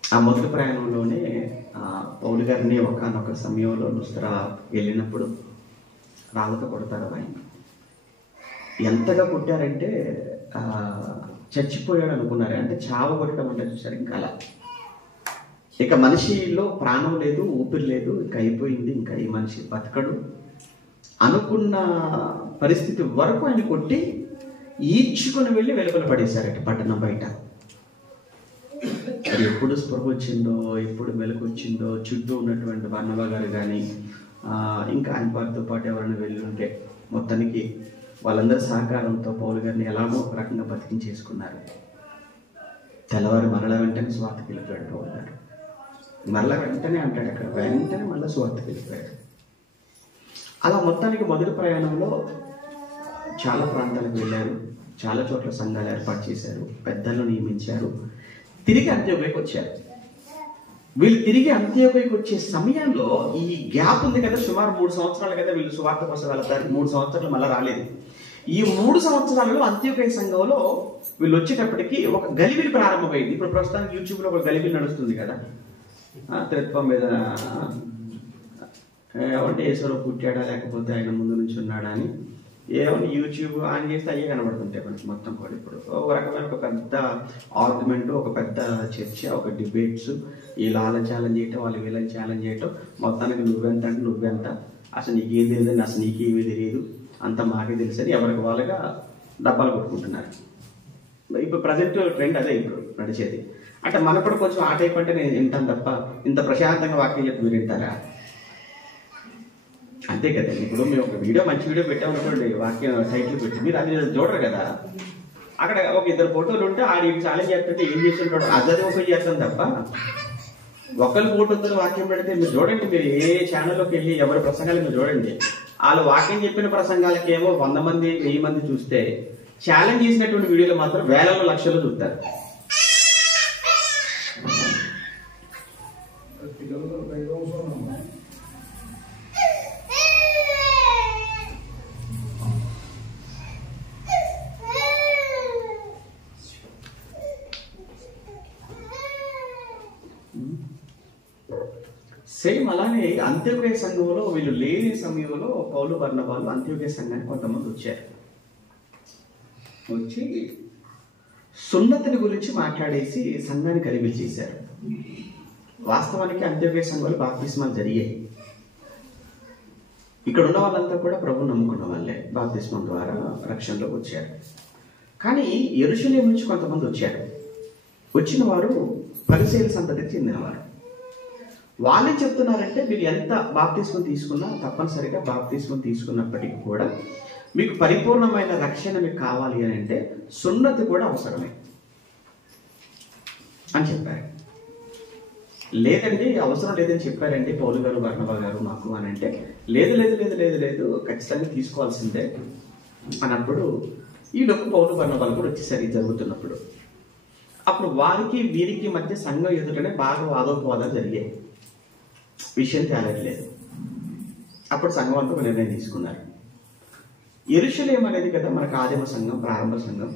ఆ మొదటి ప్రయాణంలోనే పౌలు గారిని ఒకానొక సమయంలో లుస్త్రా వెళ్ళినప్పుడు రాళ్ళతో కొడతారు ఆయన. ఎంతగా కొట్టారంటే చచ్చిపోయాడు అనుకున్నారు. అంటే చావు కొట్టడం అంటే చూసారు, ఇంకా అలా. ఇక మనిషిలో ప్రాణం లేదు, ఊపిరి లేదు, ఇక అయిపోయింది, ఇంకా ఈ మనిషి బతకడు అనుకున్న పరిస్థితి వరకు ఆయన కొట్టి ఈడ్చుకొని వెళ్ళి వెలుపల పడేశారట పట్టణం బయట. అది ఎప్పుడు స్పృహ వచ్చిందో, ఎప్పుడు మెలకు వచ్చిందో, చుట్టూ ఉన్నటువంటి బర్నబా గారు కానీ ఇంకా ఆయన వారితో పాటు ఎవరైనా వెళ్ళి ఉంటే మొత్తానికి వాళ్ళందరి సహకారంతో పౌలు గారిని ఎలాగో ఒక రకంగా బతికించేసుకున్నారు. తెల్లవారు మరల వెంటనే స్వార్థకి వెళ్ళిపోయాడు పౌలు గారు. మరల వెంటనే అంటాడు, అక్కడ వెంటనే మళ్ళీ స్వార్థకి వెళ్ళిపోయాడు. అలా మొత్తానికి మొదటి ప్రయాణంలో చాలా ప్రాంతాలకు వెళ్ళారు, చాలా చోట్ల సంఘాలు ఏర్పాటు చేశారు, పెద్దలను నియమించారు, తిరిగి అంత్యోక్యకి వచ్చారు. వీళ్ళు తిరిగి అంత్యోక్యకి వచ్చే సమయంలో ఈ గ్యాప్ ఉంది కదా, సుమారు 3 సంవత్సరాలు కదా వీళ్ళు సువార్త కోసం వెళ్తారు. 3 సంవత్సరాలు మళ్ళీ రాలేదు. ఈ 3 సంవత్సరాలలో అంత్యోక్య సంఘంలో వీళ్ళు వచ్చేటప్పటికి ఒక గలిబిలి ప్రారంభమైంది. ఇప్పుడు ప్రస్తుతానికి యూట్యూబ్లో ఒక గలిబిలి నడుస్తుంది కదా, త్రిత్వం మీద ఏమంటే ఈశ్వరు పుట్టాడా లేకపోతే ఆయన ముందు నుంచి ఉన్నాడా అని ఏమన్నా యూట్యూబ్ ఆన్ చేస్తే అయ్యే కనబడుతుంటాయి మనకి మొత్తం కూడా. ఇప్పుడు ఒక రకమైన ఒక పెద్ద ఆర్గ్యుమెంట్, ఒక పెద్ద చర్చ, ఒక డిబేట్స్, వీళ్ళు వాళ్ళని ఛాలెంజ్ చేయటం, వాళ్ళు వీళ్ళని ఛాలెంజ్ చేయటం, మొత్తానికి నువ్వెంత అంటే నువ్వెంత, అసలు నీకేం తెలియదండి, అసలు నీకేమీ తెలియదు, అంత మాకే తెలుసని ఎవరికి వాళ్ళుగా డబ్బాలు కొట్టుకుంటున్నారు. ఇప్పుడు ప్రజెంట్ ట్రెండ్ అదే ఇప్పుడు నడిచేది. అంటే మనకు కూడా కొంచెం ఆ టైప్ అంటే నేను వింటాను తప్ప ఇంత ప్రశాంతంగా వాక్యం చెప్పి మీరు వింటారా? అంతే కదండి. ఇప్పుడు మేము ఒక వీడియో, మంచి వీడియో పెట్టామనుకోండి, వాక్యం టైటిల్ పెట్టి మీరు అది చూడరు కదా. అక్కడ ఒక 2 ఫోటోలు ఉంటే ఆడి ఛాలెంజ్ చేస్తుంటే ఏం చేస్తుంటాడు అదే ఒక చేస్తాం తప్ప ఒకరి ఫోటోతో వాక్యం పెడితే మీరు చూడండి. మీరు ఏ ఛానల్లోకి వెళ్ళి ఎవరి ప్రసంగాలు మీరు చూడండి, వాళ్ళు వాక్యం చెప్పిన ప్రసంగాలకేమో 100 మంది 1000 మంది చూస్తే ఛాలెంజ్ చేసినటువంటి వీడియోలు మాత్రం వేలలో లక్షలు చూస్తారు. సేమ్ అలానే అంత్యోక్య సంఘంలో వీళ్ళు లేని సమయంలో పౌలు బర్నబాలు అంత్యోక్య సంఘానికి కొంతమంది వచ్చారు. వచ్చి సున్నతిని గురించి మాట్లాడేసి సంఘాన్ని కలిపి చేశారు. వాస్తవానికి అంత్యోక్య సంఘంలో బాప్తిస్మాలు జరిగాయి. ఇక్కడ ఉన్న వాళ్ళంతా కూడా ప్రభు నమ్ముకున్న వాళ్ళే, బాప్తిస్మం ద్వారా రక్షణలోకి వచ్చారు. కానీ యెరూషలేము నుంచి కొంతమంది వచ్చారు. వచ్చిన వారు పరిసయ్యుల సంతతికి చెందినవారు. వాళ్ళే చెప్తున్నారంటే మీరు ఎంత బాప్తిస్మం తీసుకున్నా తప్పనిసరిగా బాప్తిస్మం తీసుకున్నప్పటికీ కూడా మీకు పరిపూర్ణమైన రక్షణ మీకు కావాలి అని అంటే సున్నతి కూడా అవసరమే అని చెప్పారు. లేదండి అవసరం లేదని చెప్పారండి పౌలు గారు బర్నబా గారు మాకు అని అంటే లేదు లేదు లేదు లేదు లేదు ఖచ్చితంగా తీసుకోవాల్సిందే అన్నప్పుడు ఈలోపు పౌలు బర్నబాలు కూడా వచ్చేసరి జరుగుతున్నప్పుడు అప్పుడు వారికి వీరికి మధ్య సంఘం ఎదుటనే బాగా వాదోపవాదాలు జరిగాయి. విషయం తేలట్లేదు. అప్పుడు సంఘం అంతా ఒక నిర్ణయం తీసుకున్నారు. యెరూషలేము అనేది కదా మనకు ఆదిమ సంఘం, ప్రారంభ సంఘం.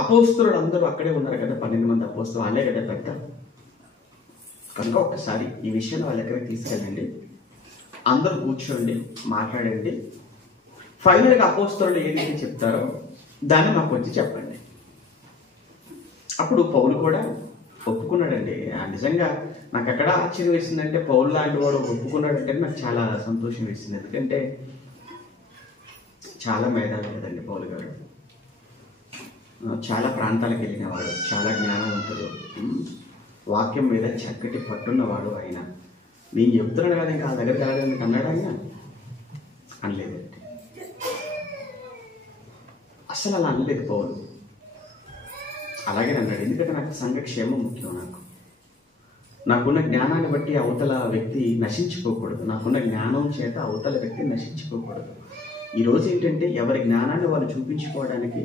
అపోస్తలులు అందరూ అక్కడే ఉన్నారు కదా, 12 మంది అపోస్తలు, వాళ్ళే కదా పెద్ద. కనుక ఒక్కసారి ఈ విషయాన్ని వాళ్ళ దగ్గరికి తీసుకెళ్ళండి, అందరూ కూర్చోండి, మాట్లాడండి, ఫైనల్గా అపోస్తలులు ఏదైతే చెప్తారో దాన్ని మాకు వచ్చి చెప్పండి. అప్పుడు పౌలు కూడా ఒప్పుకున్నాడండి. నిజంగా నాకు ఎక్కడ ఆశ్చర్యం వేసిందంటే పౌలు లాంటి వాడు ఒప్పుకున్నాడంటే నాకు చాలా సంతోషం వేసింది. ఎందుకంటే చాలా మేధావి కదండి పౌలు గారు, చాలా ప్రాంతాలకు వెళ్ళినవాడు, చాలా జ్ఞానవంతుడు, వాక్యం మీద చక్కటి పట్టున్నవాడు. ఆయన నేను చెప్తున్నాడు కదా ఇంకా ఆ దగ్గర కలగడానికి అన్నాడు ఆయన అనలేదండి. అసలు అలా అనలేదు పౌలు. అలాగే అన్నాడు, ఎందుకంటే నాకు సంఘక్షేమం ముఖ్యం. నాకున్న జ్ఞానాన్ని బట్టి అవతల వ్యక్తి నశించిపోకూడదు, నాకున్న జ్ఞానం చేత అవతల వ్యక్తి నశించిపోకూడదు. ఈరోజు ఏంటంటే ఎవరి జ్ఞానాన్ని వాళ్ళు చూపించుకోవడానికి,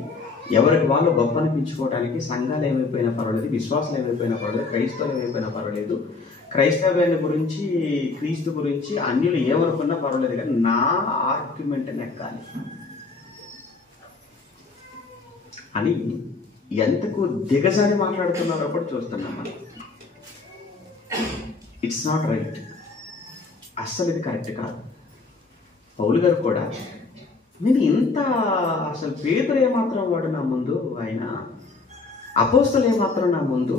ఎవరికి వాళ్ళు గొప్ప అనిపించుకోవడానికి సంఘాలు ఏమైపోయినా పర్వాలేదు, విశ్వాసాలు ఏమైపోయినా పర్వాలేదు, క్రైస్తవులు ఏమైపోయినా పర్వాలేదు, క్రైస్తవ్యాన్ని గురించి క్రీస్తు గురించి అన్యులు ఏమనుకున్నా పర్వాలేదు, కానీ నా ఆర్గ్యుమెంట్ నెక్కాలి అని ఎంతకు దిగజారి మాట్లాడుతున్నారో కూడా చూస్తున్నాం మనం. ఇట్స్ నాట్ రైట్, అస్సలు ఇది కరెక్ట్ కాదు. పౌలు గారు కూడా నేను ఇంత అసలు పేతురు ఏమాత్రం వాడు నా ముందు, ఆయన అపోస్తలు ఏమాత్రం నా ముందు,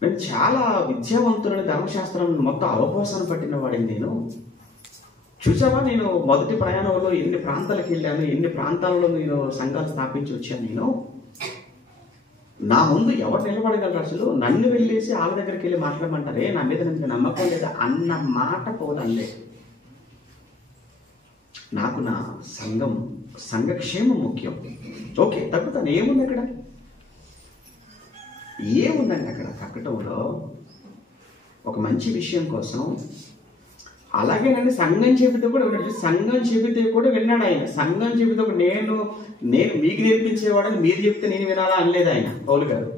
నేను చాలా విద్యావంతులని, ధర్మశాస్త్రం మొత్తం అవపోసన పట్టిన వాడిని నేను. చూసావా, నేను మొదటి ప్రయాణంలో ఎన్ని ప్రాంతాలకు వెళ్ళాను, ఎన్ని ప్రాంతాలలో నేను సంఘాలు స్థాపించి వచ్చాను. నేను నా ముందు ఎవరు నిలబడగలరు? అసలు నన్ను వెళ్ళేసి వాళ్ళ దగ్గరికి వెళ్ళి మాట్లాడమంటారే, నా మీద నాకు నమ్మకం లేదా అన్న మాట పోదండి. నాకు నా సంఘక్షేమం ముఖ్యం. ఓకే, తగ్గుతాను. ఏముంది అక్కడ? ఏముందండి అక్కడ తగ్గటంలో? ఒక మంచి విషయం కోసం. అలాగే నన్ను సంఘం చెబితే కూడా విన్నాడు. సంఘం చెబితే కూడా విన్నాడు ఆయన. సంఘం చెబితే కూడా నేను మీకు నేర్పించేవాడని మీరు చెప్తే నేను వినాలా అనలేదు ఆయన, పౌలు గారు.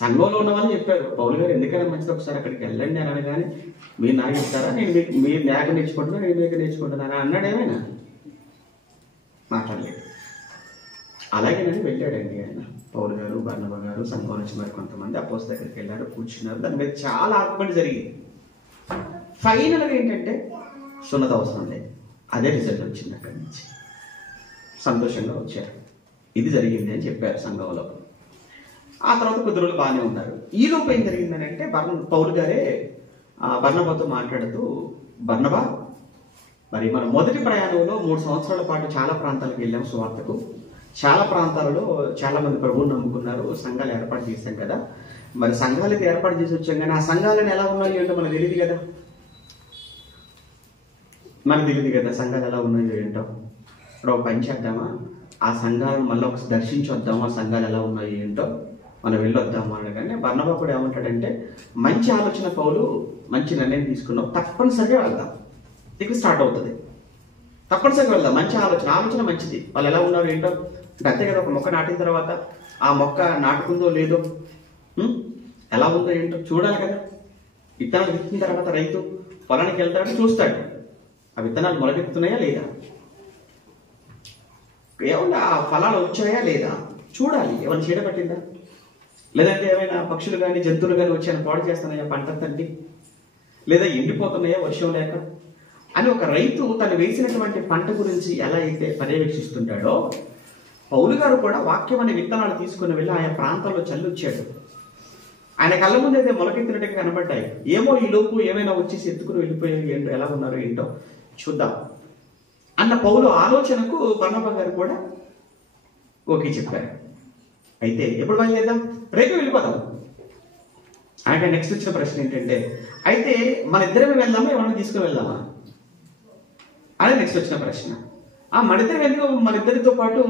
సంఘంలో ఉన్న వాళ్ళు చెప్పారు, పౌలు గారు ఎందుకైనా మంచిది ఒకసారి అక్కడికి వెళ్ళండి అని అనగానే, మీరు నాకు చెప్తారా, నేను మీరు మేక నేర్చుకుంటున్నా, నేను మేక నేర్చుకుంటున్నాను అన్నాడు ఏమైనా? మాట్లాడలేదు. అలాగేనని వెళ్ళాడండి ఆయన, పౌలు గారు, బర్నబా గారు, సంఘం నుంచి మరి కొంతమంది అపోస్తలుల దగ్గరికి వెళ్ళారు, కూర్చున్నారు. దాని మీద చాలా ఆర్గ్యుమెంట్ జరిగింది. ఫైనల్గా ఏంటంటే సున్నత అవసరం లేదు, అదే రిజల్ట్ వచ్చింది. అక్కడి నుంచి సంతోషంగా వచ్చారు. ఇది జరిగింది అని చెప్పారు సంఘంలో. ఆ తర్వాత కొద్ది రోజులు బాగానే ఉన్నారు. ఈ లోపు ఏం జరిగిందని అంటే, పౌలు గారే బర్నబాతో మాట్లాడుతూ, బర్నబా, మరి మన మొదటి ప్రయాణంలో 3 సంవత్సరాల పాటు చాలా ప్రాంతాలకు వెళ్ళాం సువార్తకు. చాలా ప్రాంతాలలో చాలా మంది ప్రభువుని నమ్ముకున్నారు. సంఘాలు ఏర్పాటు చేశాం కదా. మరి సంఘాలకి ఏర్పాటు చేసి వచ్చాం, కానీ ఆ సంఘాలను ఎలా ఉన్నాయో ఏంటో మనకు తెలియదు కదా. సంఘాలు ఎలా ఉన్నాయో ఏంటో. ఇప్పుడు ఒక పని చేద్దామా, ఆ సంఘాలను మళ్ళీ ఒకసారి దర్శించి వద్దాము, ఆ సంఘాలు ఎలా ఉన్నాయో ఏంటో మనం వెళ్ళొద్దాము అనగానే బర్నబా కూడా ఏమంటాడంటే, మంచి ఆలోచన పౌలు, మంచి నిర్ణయం తీసుకున్నాం, తప్పనిసరిగా వెళ్దాం. ఇక్కడ స్టార్ట్ అవుతుంది, తప్పనిసరిగా వెళ్దాం. మంచి ఆలోచన మంచిది. వాళ్ళు ఎలా ఉన్నారు ఏంటో అంటే అంతే కదా. ఒక మొక్క నాటిన తర్వాత ఆ మొక్క నాటుకుందో లేదో, ఎలా ఉందో ఏంటో చూడాలి కదా. విత్తనాలు విత్తిన తర్వాత రైతు పొలానికి వెళ్తాడు, చూస్తాడు ఆ విత్తనాలు మొలకెత్తుతున్నాయా లేదా, ఏమన్నా ఆ ఫలాలు వచ్చాయా లేదా చూడాలి. ఏమైనా చీడ పట్టిందా, లేదంటే ఏమైనా పక్షులు కానీ జంతువులు కానీ వచ్చి పాడు చేస్తున్నాయా పంట తండ్రి, లేదా ఎండిపోతున్నాయా వర్షం లేక అని. ఒక రైతు తను వేసినటువంటి పంట గురించి ఎలా అయితే పర్యవేక్షిస్తుంటాడో, పౌలు గారు కూడా వాక్యం అనే విత్తనాలు తీసుకుని వెళ్ళి ఆయా ప్రాంతాల్లో చల్లొచ్చాడు. ఆయన కళ్ళ ముందు అయితే మొలకెత్తినట్టుగా కనబడ్డాయి. ఏమో ఈ లోపు ఏమైనా వచ్చేసి ఎత్తుకుని వెళ్ళిపోయారు, ఏంటో ఎలా ఉన్నారో ఏంటో చూద్దాం అన్న పౌలు ఆలోచనకు బర్నబా గారు కూడా ఓకే చెప్పారు. అయితే ఎప్పుడు బయలుదేద్దాం? రేపు వెళ్ళిపోదాం. ఆయన నెక్స్ట్ వచ్చిన ప్రశ్న ఏంటంటే, అయితే మన ఇద్దరమే వెళ్దామా, ఎవరైనా తీసుకుని వెళ్దామా అదే నెక్స్ట్ వచ్చిన ప్రశ్న. మన ఇద్దరితో పాటు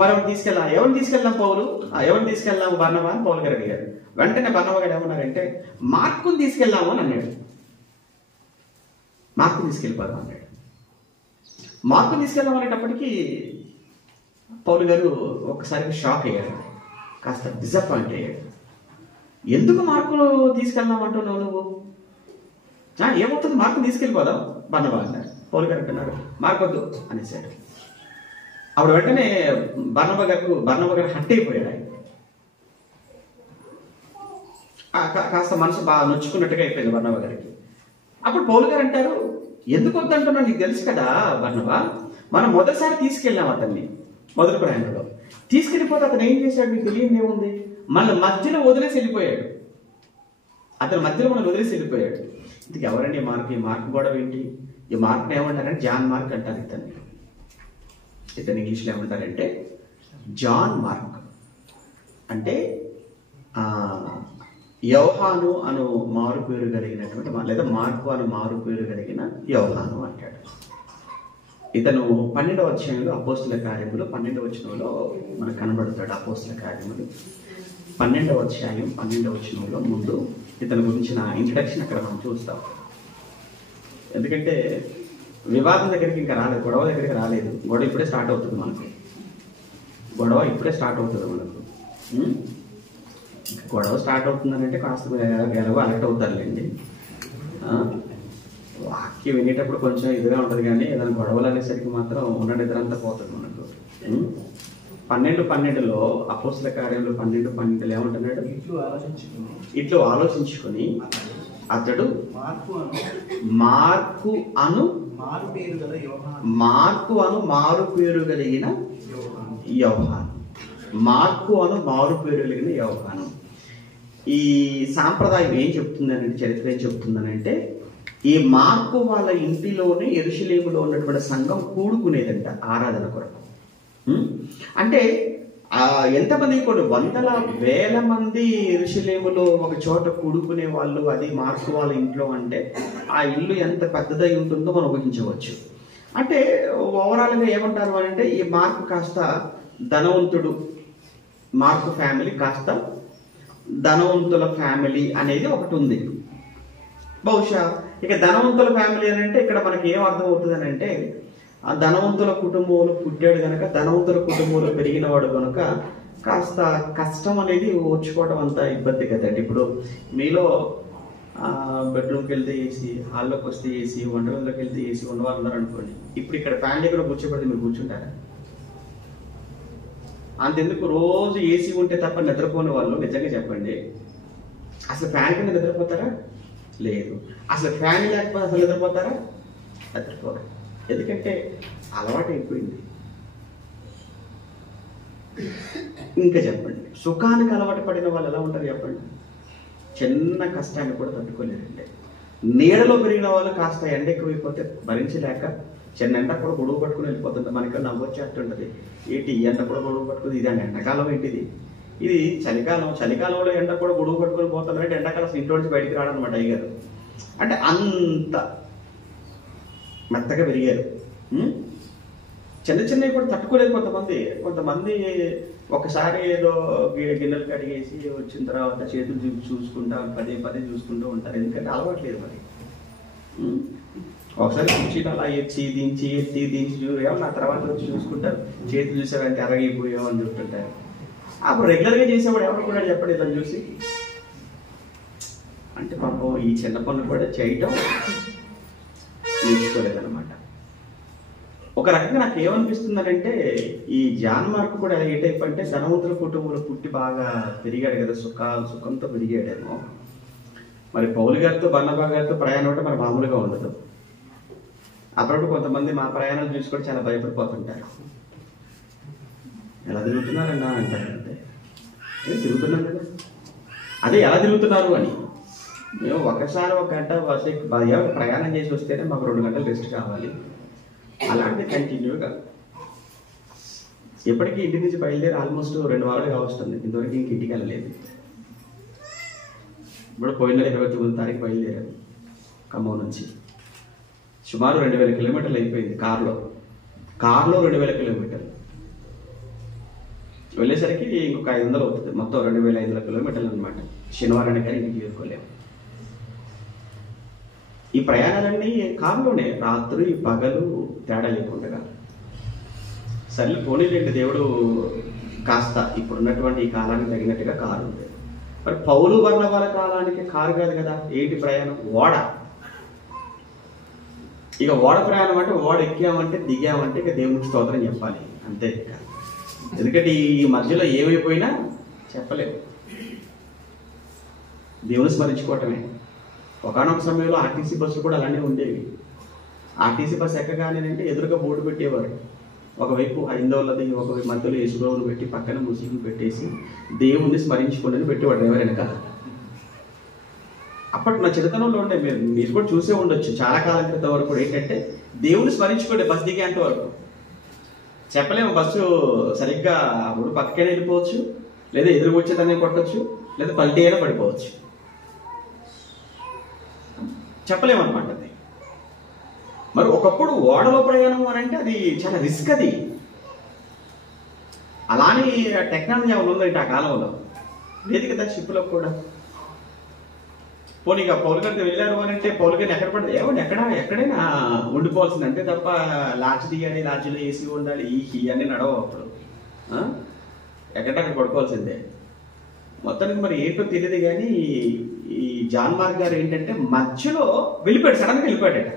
మరొకరు తీసుకెళ్ళాలి. ఎవరిని తీసుకెళ్దాం పౌలు, ఎవరిని తీసుకెళ్దాము బర్నబా అని పౌలు గారు అడిగారు. వెంటనే బర్నబా గారు ఏమన్నారంటే, మార్కుని తీసుకెళ్దాము అని అన్నాడు. మార్కుని తీసుకెళ్ళిపోదాం అన్నాడు. మార్కుని తీసుకెళ్దాం అనేటప్పటికీ పౌలు గారు ఒకసారి షాక్ అయ్యాడు, కాస్త డిసప్పాయింట్ అయ్యాడు. ఎందుకు మార్కును తీసుకెళ్దాం అంటున్నావు నువ్వు? ఏమవుతుంది, మార్కుని తీసుకెళ్ళిపోదాం బర్నబా అన్నారు. పౌలు గారు అంటున్నారు, మార్కొద్దు అనేసాడు. అప్పుడు వెంటనే బర్నబా గారు హట్ అయిపోయాడు. ఆయన కాస్త మనసు బాగా నొచ్చుకున్నట్టుగా అయిపోయింది బర్నబా గారికి. అప్పుడు పౌలు గారు అంటారు, ఎందుకు వద్దంటున్నా నీకు తెలుసు కదా బర్నబా, మనం మొదటిసారి తీసుకెళ్ళాం అతన్ని. మొదటి ప్రయాణంలో తీసుకెళ్ళిపోతే అతను ఏం చేశాడు నీకు తెలియదు ఏముంది, మన మధ్యలో వదిలేసి వెళ్ళిపోయాడు. అతను మధ్యలో మనం వదిలేసి వెళ్ళిపోయాడు. ఇందుకు ఎవరండి ఈ మార్క్ గొడవ ఏంటి? ఈ మార్క్ని ఏమంటారంటే జాన్ మార్క్ అంటారు. ఇతను ఇంగ్లీష్లో ఏమంటారంటే జాన్ మార్క్. అంటే యోహాను అను మారు పేరు కలిగినటువంటి, లేదా మార్కు అను మారు పేరు కలిగిన యోహాను అంటాడు. ఇతను 12వ అధ్యాయంలో అపోస్తల కార్యములు 12వ వచనంలో మనకు కనబడతాడు. అపోస్తల కార్యములు 12వ అధ్యాయం 12వ వచనంలో ముందు ఇతని గురించిన ఇంట్రడక్షన్ అక్కడ మనం చూస్తాం. ఎందుకంటే వివాదం దగ్గరికి ఇంకా రాలేదు, గొడవ దగ్గరికి రాలేదు. గొడవ ఇప్పుడే స్టార్ట్ అవుతుంది మనకు. గొడవ స్టార్ట్ అవుతుందనంటే కాస్త గెలవ అలర్ట్ అవుతారులేండి. వాక్యం వినేటప్పుడు కొంచెం ఇదిగా ఉంటుంది, కానీ ఏదైనా గొడవలు అనేసరికి మాత్రం ఉన్న నిద్రంతా పోతుంది మనకు. 12:12లో అపోస్తల కార్యంలో 12:12 ఏమంటున్నాడు? ఇట్లు ఆలోచించుకొని అతడు మార్కు అను మార్కు అను మారు పేరు కలిగిన యోహాను. మార్కు అను మారు పేరు కలిగిన యోహాను. ఈ సాంప్రదాయం ఏం చెప్తుందనంటే, చరిత్ర ఏం చెప్తుందనంటే, ఈ మార్కు వాళ్ళ ఇంటిలోనే యెరూషలేములో ఉన్నటువంటి సంఘం కూడుకునేదంట ఆరాధన కొరకు. అంటే ఎంతమంది, కొన్ని వందల వేల మంది యెరూషలేములో ఒక చోట కూడుకునే వాళ్ళు, అది మార్కు వాళ్ళ ఇంట్లో అంటే ఆ ఇల్లు ఎంత పెద్దదై ఉంటుందో మనం ఊహించవచ్చు. అంటే ఓవరాల్గా ఏమంటారు అంటే, ఈ మార్కు కాస్త ధనవంతుడు, మార్కు ఫ్యామిలీ కాస్త ధనవంతుల ఫ్యామిలీ అనేది ఒకటి ఉంది. బహుశా ఇక ధనవంతుల ఫ్యామిలీ అని అంటే ఇక్కడ మనకి ఏం అర్థం అవుతుంది అని అంటే, ఆ ధనవంతుల కుటుంబంలో పుట్టాడు కనుక, ధనవంతుల కుటుంబంలో పెరిగిన వాడు కనుక కాస్త కష్టం అనేది ఓర్చుకోవడం అంత ఇబ్బంది కదండి. ఇప్పుడు మీలో బెడ్రూమ్కి వెళ్తే ఏసీ, హాల్లోకి వస్తే ఏసీ, వంటగదిలోకి వెళ్తే ఏసీ ఉన్నవాళ్ళు ఉన్నారు అనుకోండి. ఇప్పుడు ఇక్కడ ఫ్యాన్ దగ్గర కూర్చోబెడితే మీరు కూర్చుంటారా? అంతెందుకు, రోజు ఏసీ ఉంటే తప్ప నిద్రపోని వాళ్ళు నిజంగా చెప్పండి, అసలు ఫ్యాన్ కింద నిద్రపోతారా? లేదు. అసలు ఫ్యాన్ లేకపోతే అసలు నిద్రపోతారా? నిద్రపోరా. ఎందుకంటే అలవాటు అయిపోయింది. ఇంకా చెప్పండి, సుఖానికి అలవాటు పడిన వాళ్ళు ఎలా ఉంటారు చెప్పండి? చిన్న కష్టాన్ని కూడా తట్టుకోలేరండి. నీడలో పెరిగిన వాళ్ళు కాస్త ఎండ ఎక్కువైపోతే భరించలేక చిన్న ఎండ కూడా గొడుగు పట్టుకుని వెళ్ళిపోతుంది. మనకి నవ్వొచ్చేట్టుంటది, ఏంటి ఈ ఎండ కూడా గొడుగు పట్టుకుని, ఇది ఎండాకాలం ఏంటిది, ఇది చలికాలం, చలికాలంలో ఎండ కూడా గొడుగు పట్టుకొని పోతుందంటే ఎండాకాలం ఇంట్లో నుంచి బయటికి రావడం అయ్యారు. అంటే అంత మెత్తగా పెరిగారు. చిన్న చిన్నవి కూడా తట్టుకోలేదు కొంతమంది ఒకసారి ఏదో గిన్నెలు కడిగేసి వచ్చిన తర్వాత చేతులు చూసుకుంటా పదే చూసుకుంటూ ఉంటారు. ఎందుకంటే అలవాట్లేదు మరి. ఒకసారి కుర్చీని అలా ఎత్తి దించి నా తర్వాత వచ్చి చూసుకుంటారు, చేతులు చూసేవాళ్ళకి అరగైపోయావు అని చెప్తుంటారు. అప్పుడు రెగ్యులర్గా చేసేవాడు ఎవరు కూడా చెప్పండి ఇలా చూసి. అంటే పాపం ఈ చిన్న పనులు కూడా చేయటం నేర్చుకోలేదన్నమాట. ఒక రకంగా నాకు ఏమనిపిస్తుందంటే, ఈ జాన్ మార్కు కూడా ఏ టైప్ అంటే, ధనవంతుల కుటుంబంలో పుట్టి బాగా పెరిగాడు కదా, సుఖంతో పెరిగాడేమో. మరి పౌలు గారితో బర్నబా గారితో ప్రయాణం అంటే మరి మామూలుగా ఉండదు. అప్పుడప్పుడు కొంతమంది మా ప్రయాణాలు చూసి కూడా చాలా భయపడిపోతుంటారు. ఎలా తిరుగుతున్నారన్నా అంటారు. అంటే తిరుగుతున్నాం కదా, అదే ఎలా తిరుగుతున్నారు అని. మేము ఒకసారి 1 గంట ప్రయాణం చేసి వస్తేనే మాకు 2 గంటలు రెస్ట్ కావాలి. అలాంటి కంటిన్యూగా ఎప్పటికీ ఇంటి నుంచి బయలుదేరి ఆల్మోస్ట్ 2 వారాలు కావస్తుంది. ఇంతవరకు ఇంక ఇంటికి వెళ్ళలేదు. ఇప్పుడు పోయిన 29వ తారీఖు బయలుదేరాను ఖమ్మం నుంచి. సుమారు 2000 కిలోమీటర్లు అయిపోయింది కారులో 2000 కిలోమీటర్లు. వెళ్ళేసరికి ఇంకొక 500 అవుతుంది. మొత్తం 2500 కిలోమీటర్లు అనమాట. శనివారానికి కానీ ఇంటికి చేరుకోలేము. ఈ ప్రయాణాలన్నీ కారులోనే, రాత్రి పగలు తేడా లేకుండా. సర్లే పోనీలేండి, దేవుడు కాస్త ఇప్పుడున్నటువంటి ఈ కాలానికి తగినట్టుగా కారు ఉంది. మరి పౌలు బర్నబాల కాలానికి కారు కాదు కదా, ఏంటి ప్రయాణం? ఓడ. ఇక ఓడ ప్రయాణం అంటే ఓడ ఎక్కామంటే దిగామంటే ఇక దేవుడికి స్తోత్రం చెప్పాలి అంతే. ఎందుకంటే ఈ మధ్యలో ఏమైపోయినా చెప్పలేము, దేవుని స్మరించుకోవటమే. ఒకనొక సమయంలో ఆర్టీసీ బస్సులు కూడా అలానే ఉండేవి. ఆర్టీసీ బస్సు ఎక్కగానేనంటే ఎదురుగా బోర్డు పెట్టేవారు. ఒకవైపు హైందవులది, ఒకవైపు మధ్యలో యేసుప్రభువును పెట్టి పక్కన ముస్లింలు పెట్టేసి దేవుణ్ణి స్మరించుకోండి అని పెట్టేవాడు డ్రైవర్ వెనకాల. అప్పటి నా చిన్నతనంలో ఉండే, మీరు కూడా చూసే ఉండొచ్చు చాలా కాలం క్రితం వరకు కూడా ఏంటంటే దేవుణ్ణి స్మరించుకోండి బస్సు దిగేంత వరకు. చెప్పలేము, బస్సు సరిగ్గా అప్పుడు పక్కనే వెళ్ళిపోవచ్చు, లేదా ఎదురు వచ్చేదాన్ని కొట్టచ్చు, లేదా పల్టీ అయినా పడిపోవచ్చు. చెప్పలేమన్నమాట అది. మరి ఒకప్పుడు ఓడలో ప్రయాణం అని అంటే అది చాలా రిస్క్. అది అలానే టెక్నాలజీ ఏమైనా ఉందంటే ఆ కాలంలో లేదు కదా, షిప్లో కూడా. పోనీ ఇక పౌలు గారితో వెళ్ళారు అని అంటే పౌలు గారిని ఎక్కడ పడితే ఏమండి ఎక్కడైనా ఉండిపోవాల్సింది అంతే తప్ప లాడ్జ్ దిగాలి, లాడ్జ్లో ఏసీ ఉండాలి, ఈ అన్నీ నడవ. అప్పుడు ఎక్కడక్కడ పడుకోవాల్సిందే. మొత్తానికి మరి ఏంటో తెలియదు కానీ ఈ జాన్ మార్క్ గారు ఏంటంటే మధ్యలో వెళ్ళిపోయాడు, సడన్గా వెళ్ళిపోయాడట.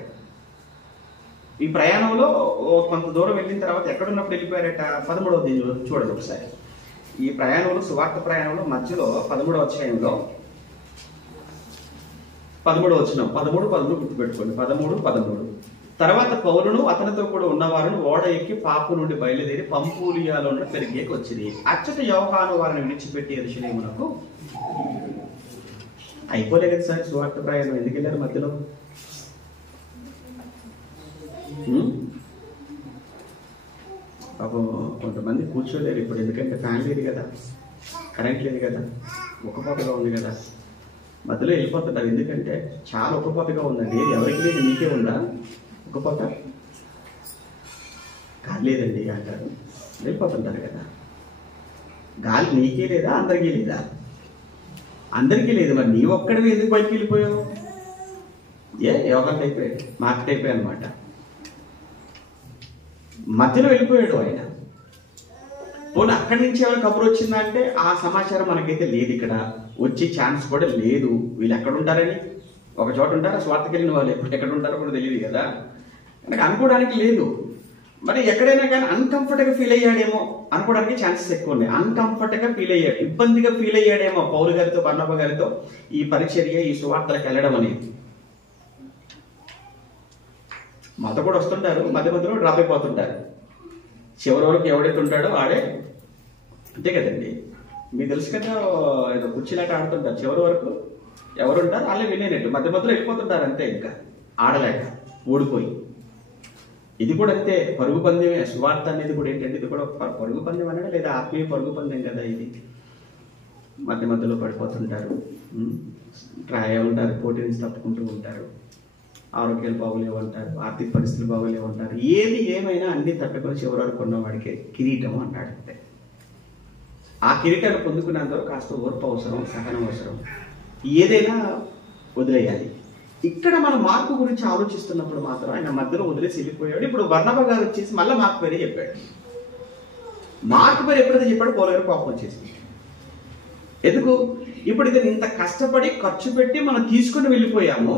ఈ ప్రయాణంలో కొంత దూరం వెళ్ళిన తర్వాత ఎక్కడున్నప్పుడు వెళ్ళిపోయారట. 13వ చూడండి ఒకసారి. ఈ ప్రయాణంలో, సువార్త ప్రయాణంలో మధ్యలో 13వ అధ్యాయంలో 13వ వచనం, 13 గుర్తుపెట్టుకోండి. 13 తర్వాత పౌలును అతనితో కూడా ఉన్నవారును ఓడ ఎక్కి పాపు నుండి బయలుదేరి పంపూలియాలో ఉన్న పెరిగేకి వచ్చింది. అచ్చట యోహాను వారిని విడిచిపెట్టి యెరూషలేమునకు అయిపోలే కదా సార్ సువార్త ప్రయాణం, ఎందుకు వెళ్ళారు మధ్యలో? పాపం కొంతమంది కూర్చోలేరు ఇప్పుడు, ఎందుకంటే ఫ్యాన్ లేదు కదా, కరెంట్ లేదు కదా, ఉక్కపోతగా ఉంది కదా, మధ్యలో వెళ్ళిపోతుంటారు. ఎందుకంటే చాలా ఉక్కపోతగా ఉందండి. ఎవరికి లేదు, నీకే ఉందా ఉక్కపోత? గాలి లేదండి అంటారు, వెళ్ళిపోతుంటారు కదా. గాలి నీకే లేదా, అందరికీ లేదా? అందరికీ లేదు. మరి నీ ఒక్కడివి ఎందుకు బయటికి వెళ్ళిపోయావు? యోగా అయిపోయాడు, మార్కెట్ అయిపోయాయి అనమాట. మధ్యలో వెళ్ళిపోయాడు ఆయన. పోనీ అక్కడి నుంచి ఎవరు కబురు వచ్చిందంటే ఆ సమాచారం మనకైతే లేదు, ఇక్కడ వచ్చే ఛాన్స్ కూడా లేదు. వీళ్ళు ఎక్కడ ఉంటారని, ఒక చోట ఉంటారా? స్వార్థకి వెళ్ళిన వాళ్ళు ఎప్పుడు ఎక్కడ ఉంటారో కూడా తెలియదు కదా, నాకు అనుకోవడానికి లేదు. మరి ఎక్కడైనా కానీ అన్కంఫర్ట్గా ఫీల్ అయ్యాడేమో అనుకోవడానికి ఛాన్సెస్ ఎక్కువ ఉన్నాయి. అన్కంఫర్ట్గా ఫీల్ అయ్యాడు, ఇబ్బందిగా ఫీల్ అయ్యాడేమో పౌలు గారితో, బర్నబా గారితో ఈ పరిచర్య, ఈ సువార్తలకు వెళ్ళడం అనేది. మాతో కూడా వస్తుంటారు, మధ్య మధ్యలో డ్రాప్ అయిపోతుంటారు. చివరి వరకు ఎవడైతే ఉంటాడో ఆడే, అంతే కదండి. మీకు తెలుసు కదా, ఏదో కుర్చీలాట ఆడుతుంటారు, చివరి వరకు ఎవరుంటారు వాళ్ళే వినేనట్టు, మధ్య మధ్యలో వెళ్ళిపోతుంటారు అంతే, ఇంకా ఆడలేక ఓడిపోయి. ఇది కూడా అంతే, పరుగు పందెమే. సువార్త అనేది కూడా ఏంటంటే ఇది కూడా పరుగు పందెం అనగా లేదా ఆత్మీయ పరుగు పందెం కదా ఇది. మధ్య మధ్యలో పడిపోతుంటారు, ట్రై ఉంటారు, పోటీ నుంచి తప్పుకుంటూ ఉంటారు, ఆరోగ్యాలు బాగోలేవంటారు, ఆర్థిక పరిస్థితులు బాగోలేవంటారు. ఏది ఏమైనా అన్ని తట్టుకొని చివరి వరకు ఉన్నవాడికి కిరీటం అన్నాడు. అంతే. ఆ కిరీటాన్ని పొందుకున్నంత కాస్త ఓర్పు అవసరం, సహనం అవసరం. ఏదైనా వదిలేయాలి. ఇక్కడ మనం మార్పు గురించి ఆలోచిస్తున్నప్పుడు మాత్రం ఆయన మధ్యలో వదిలేసి వెళ్ళిపోయాడు. ఇప్పుడు బర్నబా గారు వచ్చేసి మళ్ళీ మార్పు పేరే చెప్పాడు. మార్పు పేరు ఎప్పుడైతే చెప్పాడు పౌలు గారు కోపం వచ్చేసింది. ఎందుకు? ఇప్పుడు ఇది ఇంత కష్టపడి ఖర్చు పెట్టి మనం తీసుకుని వెళ్ళిపోయాము,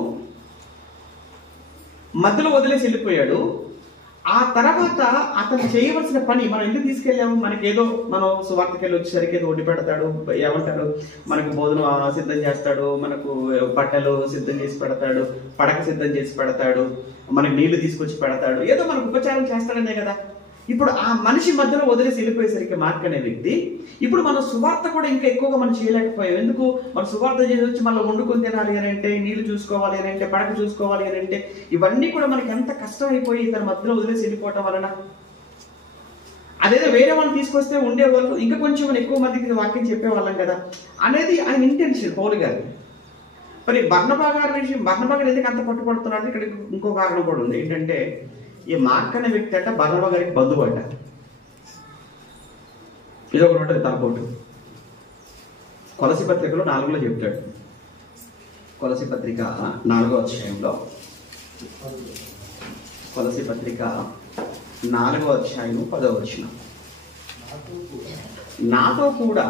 మధ్యలో వదిలేసి వెళ్ళిపోయాడు. ఆ తర్వాత అతను చేయవలసిన పని మనం ఎందుకు తీసుకెళ్ళాము? మనకేదో మనం సువార్తకెళ్ళి వచ్చేసరికి ఏదో ఒడ్డు పెడతాడు, ఏమంటారు, మనకు భోజనం సిద్ధం చేస్తాడు, మనకు బట్టలు సిద్ధం చేసి పెడతాడు, పడక సిద్ధం చేసి పెడతాడు, మనకు నీళ్లు తీసుకొచ్చి పెడతాడు, ఏదో మనకు ఉపచారం చేస్తాడనే కదా. ఇప్పుడు ఆ మనిషి మధ్యలో వదిలేసి వెళ్ళిపోయేసరికి మార్క్ అనే వ్యక్తి, ఇప్పుడు మన సువార్త కూడా ఇంకా ఎక్కువగా మనం చేయలేకపోయాం. ఎందుకు? మన సువార్త చేసి వచ్చి మళ్ళీ వండుకొని తినాలి అని అంటే, నీళ్లు చూసుకోవాలి అని అంటే, పడక చూసుకోవాలి అని అంటే, ఇవన్నీ కూడా మనకి ఎంత కష్టం అయిపోయి తన మధ్యలో వదిలేసి వెళ్ళిపోవటం వలన. అదేదో వేరే వాళ్ళు తీసుకొస్తే ఉండేవాళ్ళు, ఇంకా కొంచెం ఎక్కువ మందికి వాక్యం చెప్పేవాళ్ళం కదా అనేది ఆయన ఇంటెన్షన్ పౌలు గారి. మరి బర్నబా గారి విషయం, బర్నబా గారు ఎందుకు అంత పట్టుబడుతున్నాడు? ఇక్కడ ఇంకో కారణం కూడా ఉంది. ఏంటంటే ఈ మార్క్ అనే వ్యక్తి అంట బర్నబా గారికి బంధువు అంట. ఇది ఒకటి ఉంటుంది తనపోటు. కొలసి పత్రికలో 4లో చెప్తాడు. కొలసి పత్రిక 4వ అధ్యాయంలో, కొలసి పత్రిక 4వ అధ్యాయం 10వ వచనం, నాతో కూడా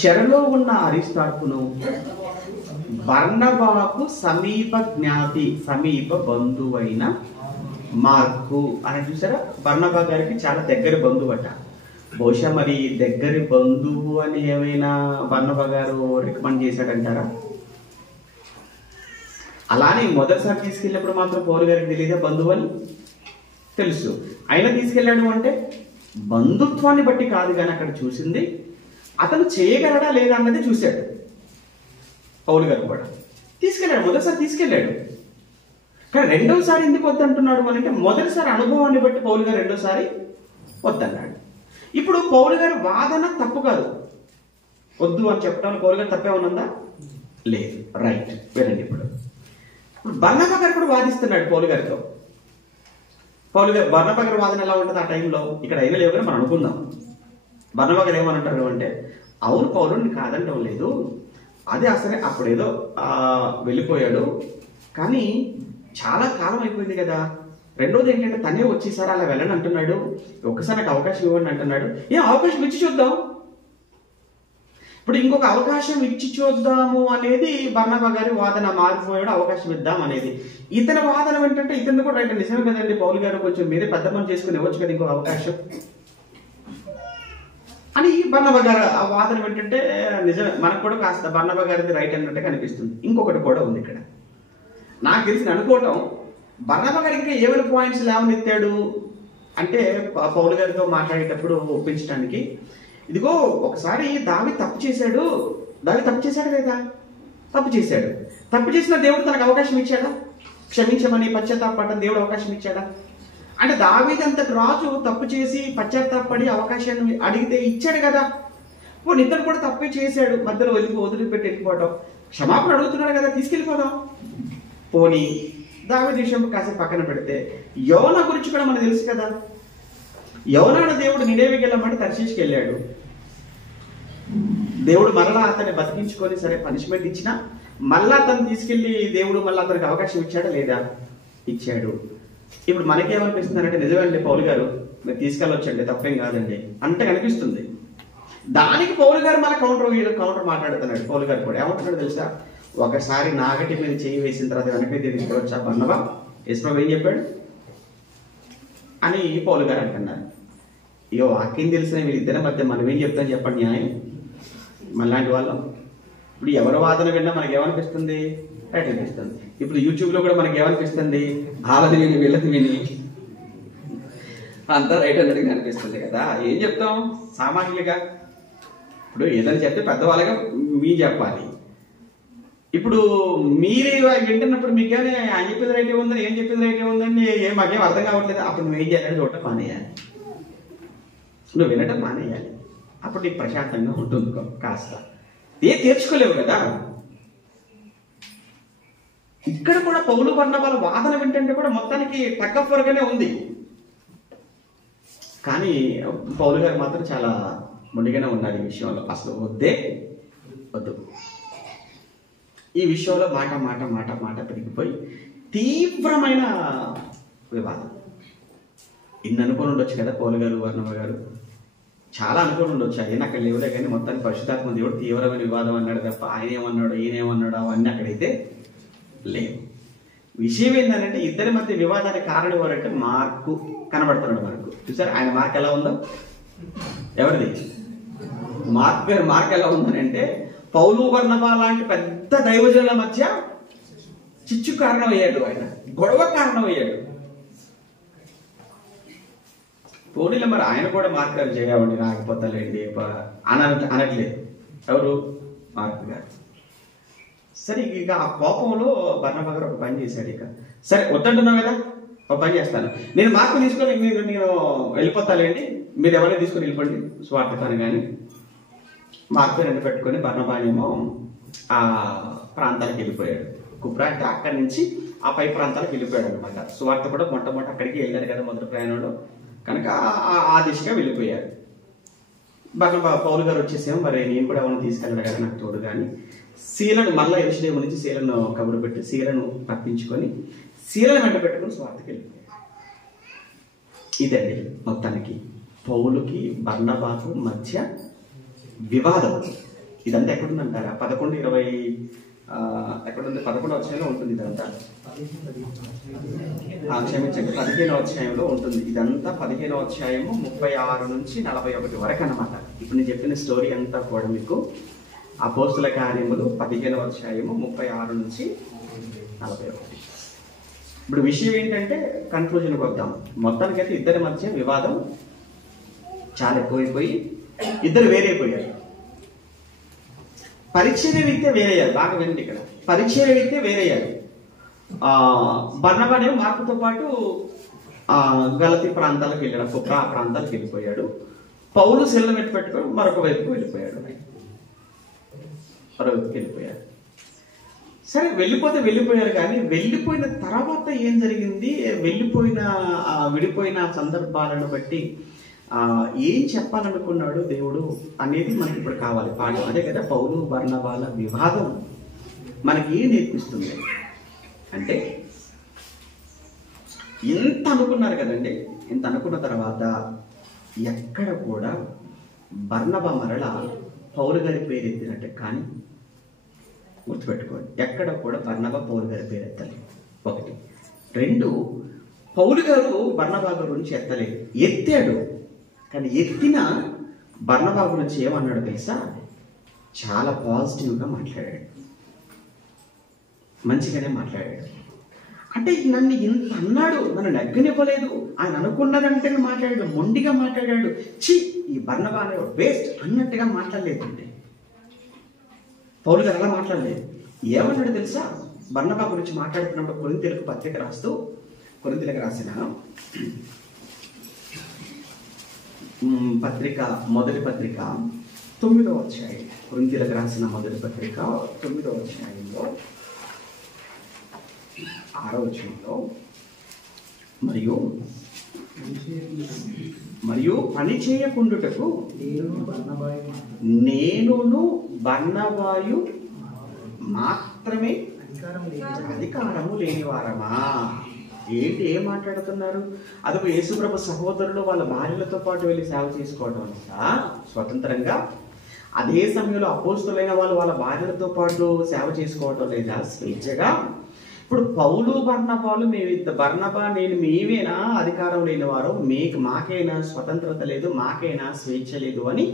చెరలో ఉన్న అరిస్తార్కును బర్నబాకు సమీప జ్ఞాతి, సమీప బంధువైన మార్కు అని చూసారా. బర్నబా గారికి చాలా దగ్గర బంధువు అట. బహుశా మరి దగ్గరి బంధువు అని ఏమైనా బర్నబా గారు రికమెండ్ చేశాడంటారా? అలానే మొదటిసారి తీసుకెళ్ళినప్పుడు మాత్రం పౌలు గారికి తెలియదా బంధువు అని? తెలుసు. అయినా తీసుకెళ్ళాడు అంటే బంధుత్వాన్ని బట్టి కాదు కానీ అక్కడ చూసింది అతను చేయగలడా లేదా అన్నది చూశాడు. పౌలు గారు కూడా తీసుకెళ్ళాడు, మొదటిసారి తీసుకెళ్ళాడు. కానీ రెండోసారి ఎందుకు వద్దంటున్నాడు అంటే మొదటిసారి అనుభవాన్ని బట్టి పౌలు గారు రెండోసారి వద్దన్నాడు. ఇప్పుడు పౌలు గారి వాదన తప్పు కాదు, వద్దు అని చెప్పడం పౌలు గారు తప్పే ఉన్నదా? లేదు. రైట్, వినండి. ఇప్పుడు బర్నబా గారు కూడా వాదిస్తున్నాడు పౌలు గారితో. పౌలు గారు బర్నబా గారి వాదన ఎలా ఉంటుంది ఆ టైంలో? ఇక్కడ అయినా లేవు కానీ మనం అనుకుందాం. బర్నబా గారు ఏమనంటారు అంటే, అవును పౌలుని కాదంటం లేదు, అదే అసలే అప్పుడేదో వెళ్ళిపోయాడు కానీ చాలా కాలం అయిపోయింది కదా. రెండోది ఏంటంటే తనే వచ్చేసారి అలా వెళ్ళని అంటున్నాడు, ఒక్కసారి నాకు అవకాశం ఇవ్వండి అంటున్నాడు. అవకాశం ఇచ్చి చూద్దాం. ఇప్పుడు ఇంకొక అవకాశం ఇచ్చి చూద్దాము అనేది బర్నబా గారి వాదన. మారిపోయాడు, అవకాశం ఇద్దాం అనేది. ఇతని వాదన ఏంటంటే ఇతను కూడా రైట్, నిజమే కదండి పౌలు గారు, కొంచెం మీరే పెద్ద పని చేసుకుని ఇవ్వచ్చు కదా ఇంకొక అవకాశం అని బర్నబా గారు ఆ వాదన ఏంటంటే నిజమే, మనకు కూడా కాస్త బర్నబా గారిది రైట్ అన్నట్టుగా అనిపిస్తుంది. ఇంకొకటి కూడా ఉంది ఇక్కడ. నాకు తెలిసి అనుకోవటం బర్నబా గారు ఇంకా ఏమైనా పాయింట్స్ లేవనెత్తాడు అంటే పౌలు గారితో మాట్లాడేటప్పుడు ఒప్పించడానికి, ఇదిగో ఒకసారి దావీదు తప్పు చేశాడు లేదా? తప్పు చేశాడు. తప్పు చేసిన దేవుడు తనకు అవకాశం ఇచ్చాడా? క్షమించమని పశ్చాత్తాపడడం దేవుడు అవకాశం ఇచ్చాడా? అంటే దావీదు అంతటి రాజు తప్పు చేసి పశ్చాత్తాపడి అవకాశాన్ని అడిగితే ఇచ్చాడు కదా. ఇప్పుడు ఇతను కూడా తప్పే చేశాడు, మధ్యలో వదిలిపెట్టి వెళ్ళిపోవడం, క్షమాపణ అడుగుతున్నాడు కదా, తీసుకెళ్ళిపోదాం. పోనీ దావీదు విషయం కాసేపు పక్కన పెడితే యోనా గురించి కూడా మనకు తెలుసు కదా. యోనాను దేవుడు నినేవికి వెళ్ళమంటే తర్షీషుకి వెళ్ళాడు. దేవుడు మరలా అతన్ని బతికించుకొని సరే పనిష్మెంట్ ఇచ్చినా మళ్ళా అతను తీసుకెళ్లి దేవుడు మళ్ళీ అతనికి అవకాశం ఇచ్చాడా లేదా? ఇచ్చాడు. ఇప్పుడు మనకేమనిపిస్తుందంటే నిజమండి పౌలు గారు మీరు తీసుకెళ్ళొచ్చండి, తప్పేం కాదండి అంటే అనిపిస్తుంది. దానికి పౌలు గారు మళ్ళీ కౌంటర్ మాట్లాడుతున్నాడు. పౌలు గారు కూడా ఏమంటున్నాడు తెలుసా? ఒకసారి నాగటి మీద చేయి వేసిన తర్వాత వెనకైతే తీసుకువచ్చా బర్నబా? యేసుప్రభువు ఏం చెప్పాడు అని పౌలు గారు అంటున్నారు. ఇక వాక్యం తెలిసిన వీళ్ళిద్దరి మధ్య మనం ఏం చెప్తాం చెప్పండి న్యాయం? మనలాంటి వాళ్ళం ఇప్పుడు ఎవరి వాదన విన్నా మనకి ఏమనిపిస్తుంది? రైట్ అనిపిస్తుంది. ఇప్పుడు యూట్యూబ్లో కూడా మనకి ఏమనిపిస్తుంది? వాళ్ళది విని వీళ్ళది విని అంతా రైట్ అన్నట్టుగా అనిపిస్తుంది కదా. ఏం చెప్తాం సామాన్యులుగా? ఇప్పుడు ఏదైనా చెప్తే పెద్దవాళ్ళగా మీ చెప్పాలి. ఇప్పుడు మీరే వింటున్నప్పుడు మీకేమైనా ఆయన చెప్పింది రైట్ ఉందని ఏం చెప్పింది రైట్ ఉందని మాకేం అర్థం కావట్లేదు. అప్పుడు నువ్వేం చేయాలని చూడటం మానేయాలి, నువ్వు వినటం మానేయాలి. అప్పుడు నీకు ప్రశాంతంగా ఉంటుంది. కాస్త ఏం తీర్చుకోలేవు కదా. ఇక్కడ కూడా పౌలు బర్నబాల వాదన వింటుంటే కూడా మొత్తానికి టగ్గఫర్గానే ఉంది. కానీ పౌలు గారు మాత్రం చాలా మొండిగానే ఉన్నారు ఈ విషయంలో. అసలు వద్దు. ఈ విషయంలో మాట పెరిగిపోయి తీవ్రమైన వివాదం. ఇన్ని అనుకుని ఉండొచ్చు కదా పౌలు గారు బర్నబా గారు, చాలా అనుకుని ఉండొచ్చు. అయినా అక్కడ లేవులే కానీ మొత్తానికి పరిశుద్ధాత్మ దేవుడు తీవ్రమైన వివాదం అన్నాడు తప్ప ఆయన ఏమన్నాడు ఈయన ఏమన్నాడు అవన్నీ అక్కడైతే లేవు. విషయం ఏంటంటే ఇద్దరి మధ్య వివాదానికి కారణం ఎవరంటే మార్కు కనబడుతున్నాడు మనకు. చూసారు ఆయన మార్క్ ఎలా ఉందో? ఎవరిది? మార్క్ గారు మార్క్ ఎలా ఉందని అంటే పౌలు బర్నబా లాంటి పెద్ద దైవజనుల మధ్య చిచ్చు కారణం అయ్యాడు, ఆయన గొడవ కారణం అయ్యాడు. పోనీలో మరి ఆయన కూడా మార్క్ గారు చేయవండి రాకపోతలేండి అనట్లేదు. ఎవరు? మార్క్ గారు. సరే ఇక ఆ కోపంలో బర్నబా గారు ఒక పని చేశాడు. ఇక సరే వద్దంటున్నావు కదా, ఒక పని చేస్తాను, నేను మార్కు తీసుకొని నేను వెళ్ళిపోతాలేండి, మీరు ఎవరైనా తీసుకొని వెళ్ళిపోండి స్వార్థకాన్ని. కానీ మార్కు రెండు పెట్టుకొని బర్నబానేమో ఆ ప్రాంతాలకు వెళ్ళిపోయాడు. కుప్రా అంటే అక్కడి నుంచి ఆ పై ప్రాంతాలకు వెళ్ళిపోయాడు అనమాట. సువార్త కూడా మొట్టమొదటి అక్కడికి వెళ్ళారు కదా మొదటి ప్రయాణంలో, కనుక ఆ దిశగా వెళ్ళిపోయారు. బర్నబా పౌలు గారు వచ్చేసేమో మరి నేను కూడా ఎవరిని తీసుకెళ్ళాడు కదా నాకు తోడు. కానీ శీలను మళ్ళీ యెరూషలేము నుంచి శీలను కబురు పెట్టి శీలను తప్పించుకొని శీలను వెంట పెట్టుకుని స్వార్థకి వెళ్ళిపోయారు. ఇదండి మొత్తానికి పౌలుకి బర్నబాకు మధ్య వివాదం. ఇదంతా ఎక్కడుందంటారా? 11:20 ఎక్కడుంది? 11వ అధ్యాయంలో ఉంటుంది ఇదంతా. క్షమించండి, 15వ అధ్యాయంలో ఉంటుంది ఇదంతా. 15వ అధ్యాయము 36 నుంచి 41 వరకు అన్నమాట. ఇప్పుడు నేను చెప్పిన స్టోరీ అంతా కూడా మీకు అపోస్తుల కార్యములు 15వ అధ్యాయము 36 నుంచి 41. ఇప్పుడు విషయం ఏంటంటే కన్క్లూజన్కి వద్దాం. మొత్తానికైతే ఇద్దరి మధ్య వివాదం చాలా ఎక్కువైపోయి ఇద్దరు వేరైపోయారు. పరిచర్య వ్యక్తే వేరయ్యారు. బాగా వినండి, ఇక్కడ పరిచర్య వ్యక్తే వేరయ్యారు. బర్నబానే మార్కుతో పాటు గలతీ ప్రాంతాలకు వెళ్ళాడు, కుప్రా ప్రాంతాలకు వెళ్ళిపోయాడు. పౌలు శిలను పెట్టుకొని మరొక వైపుకు వెళ్ళిపోయాడు. సరే వెళ్ళిపోయారు. కానీ వెళ్ళిపోయిన తర్వాత ఏం జరిగింది, విడిపోయిన సందర్భాలను బట్టి ఏం చెప్పాలనుకున్నాడు దేవుడు అనేది మనకి ఇప్పుడు కావాలి పాఠం. అదే కదా పౌలు బర్నబాల వివాదం మనకి ఏం నేర్పిస్తుంది అంటే, ఇంత అనుకున్నారు కదండి, ఇంత అనుకున్న తర్వాత ఎక్కడ కూడా బర్నబా మరలా పౌలు గారి పేరు ఎత్తినట్టే. కానీ గుర్తుపెట్టుకోండి, ఎక్కడ కూడా బర్నబా పౌలు గారి పేరు ఎత్తలేదు. 1. 2, పౌలు గారు బర్నబా గురించి ఎత్తలేదు, ఎత్తాడు. కానీ ఎత్తిన బర్నబా గురించి ఏమన్నాడు తెలుసా? చాలా పాజిటివ్గా మాట్లాడాడు, మంచిగానే మాట్లాడాడు. అంటే నన్ను ఇంత అన్నాడు, నన్ను నెగ్గనివ్వలేదు, ఆయన అనుకున్నదంటే మాట్లాడాడు, మొండిగా మాట్లాడాడు, ఛీ ఈ బర్నబా అనే వేస్ట్ అన్నట్టుగా మాట్లాడలేదండి. పౌలు గారు అలా మాట్లాడలేదు. ఏమన్నాడు తెలుసా? బర్నబా గురించి మాట్లాడుతున్నప్పుడు కొరింథీయులకు పత్రిక రాస్తూ, కొరింథీయులకు రాసిన పత్రిక, మొదటి పత్రిక 9వ అధ్యాయం, కొరింథీయులకు రాసిన మొదటి పత్రిక 9వ అధ్యాయంలో 6వ వచనంలో, మరియు పని చేయకుండుటకు నేనును బర్నబాయు మాత్రమే అధికారము లేనివారమా. ఏంటి, ఏం మాట్లాడుతున్నారు? అదొక యేసుప్రభు సహోదరులు వాళ్ళ భార్యలతో పాటు వెళ్ళి సేవ చేసుకోవడం అంతా స్వతంత్రంగా, అదే సమయంలో అపోస్తులైన వాళ్ళు వాళ్ళ భార్యలతో పాటు సేవ చేసుకోవటం లేదా స్వేచ్ఛగా? ఇప్పుడు పౌలు బర్నబాలు బర్నబా నేను మేమేనా అధికారం లేని వారు, మాకైనా స్వతంత్రత లేదు, మాకైనా స్వేచ్ఛ లేదు అని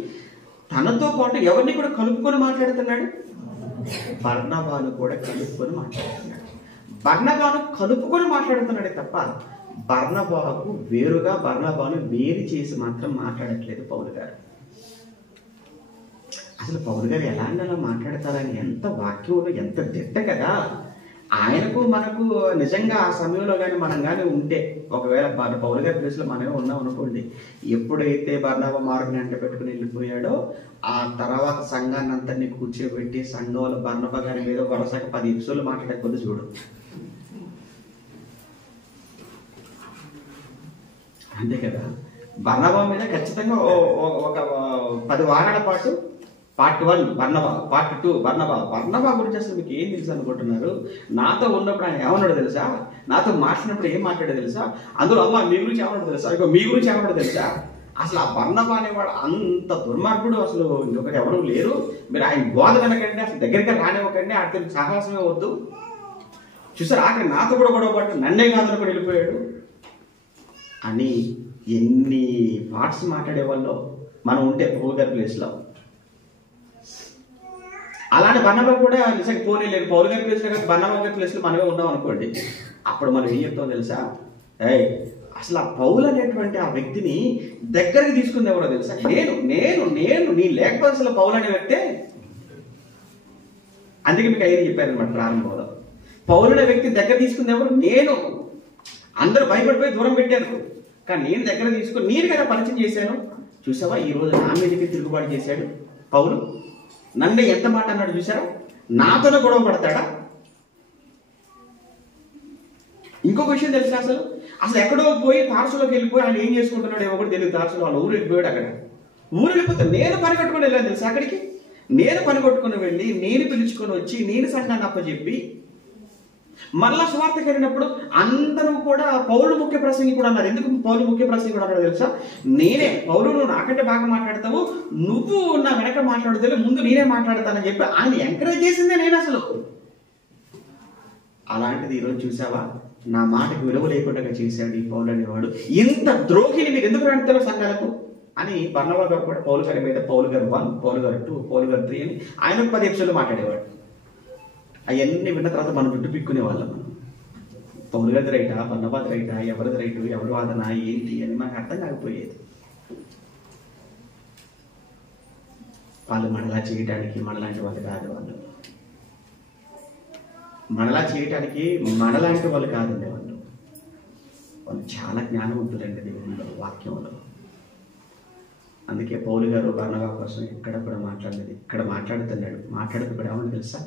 తనతో పాటు ఎవరిని కూడా కలుపుకొని మాట్లాడుతున్నాడు? బర్నబాను కూడా కలుపుకొని మాట్లాడుతున్నాడు. బర్నబాను కలుపుకొని మాట్లాడుతున్నాడే తప్ప బర్నబాకు వేరుగా బర్నబాను వేరు చేసి మాత్రం మాట్లాడట్లేదు పౌలు గారు. అసలు పౌలు గారు ఎలా అలా మాట్లాడతారని ఎంత వాక్యంలో ఎంత దిట్ట కదా. ఆయనకు మనకు నిజంగా ఆ సమయంలో కానీ మనం కానీ ఉంటే, ఒకవేళ పౌలు గారి ప్లేస్లో మనమే ఉన్నాం అనుకోండి, ఎప్పుడైతే బర్నబా మార్గం వెంట పెట్టుకుని వెళ్ళిపోయాడో ఆ తర్వాత సంఘాన్ని అంతని కూర్చోబెట్టి సంఘంలో బర్నబా గారి మీద వరుసగా 10 ఎపిసోడ్లు మాట్లాడకపోతే చూడు. అంతే కదా. బర్నబా మీద ఖచ్చితంగా ఒక 10 వారాల పాటు పార్ట్ 1 బర్నబా, పార్ట్ 2 బర్నబా. బర్నబా గురించి అసలు మీకు ఏం తెలుసు అనుకుంటున్నారు? నాతో ఉన్నప్పుడు ఆయన ఏమన్నాడు తెలుసా? నాతో మాట్లాడినప్పుడు ఏం మాట్లాడో తెలుసా? అందులో అమ్మ మీ గురించి ఏమన్నాడు తెలుసా? ఇక మీ గురించి ఏమన్నాడు తెలుసా? అసలు ఆ బర్నబా అనేవాడు అంత దుర్మార్గుడు అసలు ఇంకొకటి ఎవరు లేరు. మీరు ఆయన బోధ వినకండి, అసలు దగ్గరికి రానివ్వకండి, ఆడితే సాహసమే వద్దు. చూసారు, ఆఖరి నాతో కూడా గొడవ పట్టు, నన్నే కాదు కూడా వెళ్ళిపోయాడు అని ఎన్ని పార్ట్స్ మాట్లాడేవాళ్ళు మనం ఉంటే పౌలు గారి ప్లేస్లో. అలాంటి బర్నబా కూడా నిజంగా పోనీలేదు. పౌలు గారి ప్లేస్లో కానీ బర్నబా గారి ప్లేస్లో మనమే ఉన్నాం అనుకోండి, అప్పుడు మనం ఏం చెప్తాం తెలుసా? అసలు ఆ పౌలు అనేటువంటి ఆ వ్యక్తిని దగ్గరికి తీసుకుంది ఎవరో తెలుసా? నేను నీ లేకపోతే అసలు పౌలు అనే వ్యక్తే. అందుకే మీకు అయ్యేది చెప్పారనమాట ప్రారంభంలో. పౌలు అనే వ్యక్తి దగ్గర తీసుకుంది ఎవరు? నేను. అందరూ భయపడిపోయి దూరం పెట్టారు, కానీ నేను దగ్గర తీసుకుని నేను కదా పరిచయం చేశాను. చూసావా, ఈ రోజు నా మీదకి తిరుగుబాటు చేశాడు పౌలు. నన్ను ఎంత మాట అన్నాడు చూసారా? నాతోనే గొడవ పడతాడా? ఇంకొక విషయం తెలుసా? అసలు ఎక్కడో పోయి తార్సులోకి వెళ్ళిపోయి ఆయన ఏం చేసుకుంటున్నాడు ఏమో కూడా తెలియదు. తార్సులో వాళ్ళ ఊరు వెళ్ళిపోయాడు. అక్కడ ఊరు వెళ్ళిపోతే నేను పని కట్టుకుని వెళ్ళాను తెలుసా అక్కడికి. నేను పని కొట్టుకుని వెళ్ళి నేను పిలుచుకొని వచ్చి నేను సంఘాన్ని అప్పచెప్పి మరలా సువార్తకి వెళ్ళినప్పుడు అందరూ కూడా పౌలు ముఖ్య ప్రసంగి కూడా అన్నారు. ఎందుకు పౌలు ముఖ్య ప్రసంగి కూడా అన్నాడు తెలుసా? నేనే పౌలు, నువ్వు నాకంటే బాగా మాట్లాడతావు, నువ్వు నా వెనక మాట్లాడతావు, ముందు నేనే మాట్లాడతానని చెప్పి ఆయన ఎంకరేజ్ చేసిందే నేను అసలు. అలాంటిది ఈరోజు చూసావా, నా మాటకు విలువ లేకుండా చేశాడు ఈ పౌలు అనేవాడు. ఇంత ద్రోహిని మీరు ఎందుకు రాడుతారో సంఘాలకు అని బర్నబా గారు కూడా పౌలు గారి మీద పౌలు గారు 1, పౌలు గారు 2, పౌలు గారు 3 అని ఆయన 10 ఎపిసోడ్లు మాట్లాడేవాడు. అవన్నీ విన్న తర్వాత మనం జుట్టు పిక్కునే వాళ్ళం. మనం పౌలు గారి రైటా, బర్నబాది రైటా, ఎవరిది రైటు, ఎవరి వాదన ఏంటి అని మనకు అర్థం కాకపోయేది. వాళ్ళు మనలా చేయడానికి మనలాంటి వాళ్ళు కాదు. మనలా చేయటానికి మనలాంటి వాళ్ళు కాదండి. వాళ్ళు చాలా జ్ఞానవంతులండి దేవునిలో, వాక్యంలో. అందుకే పౌలు గారు బర్నబా కోసం ఎక్కడ కూడా మాట్లాడలేదు. ఇక్కడ మాట్లాడుతున్నాడు. మాట్లాడుతూ ఏమని తెలుసా?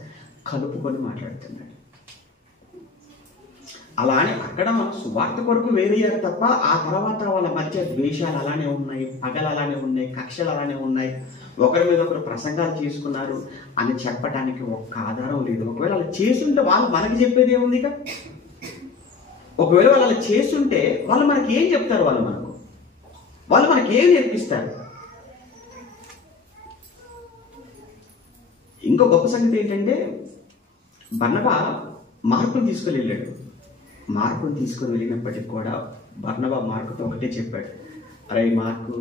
కలుపుకొని మాట్లాడుతున్నాడు. అలానే అక్కడ సువార్త కొరకు వేరయ్యారు తప్ప ఆ తర్వాత వాళ్ళ మధ్య ద్వేషాలు అలానే ఉన్నాయి, పగలు అలానే ఉన్నాయి, కక్షలు అలానే ఉన్నాయి, ఒకరి మీద ఒకరు ప్రసంగాలు చేసుకున్నారు అని చెప్పడానికి ఒక్క ఆధారం లేదు. ఒకవేళ అలా చేస్తుంటే వాళ్ళు మనకి చెప్పేది ఏముంది? ఇక ఒకవేళ వాళ్ళు అలా చేస్తుంటే వాళ్ళు మనకి ఏం చెప్తారు? వాళ్ళు మనకి ఏం నేర్పిస్తారు? ఇంకో గొప్ప సంగతి ఏంటంటే, బర్నబా మార్కుని తీసుకుని వెళ్ళాడు. మార్కుని తీసుకుని వెళ్ళినప్పటికీ కూడా బర్నబా మార్కుతో ఒకటే చెప్పాడు, అరే మార్కు,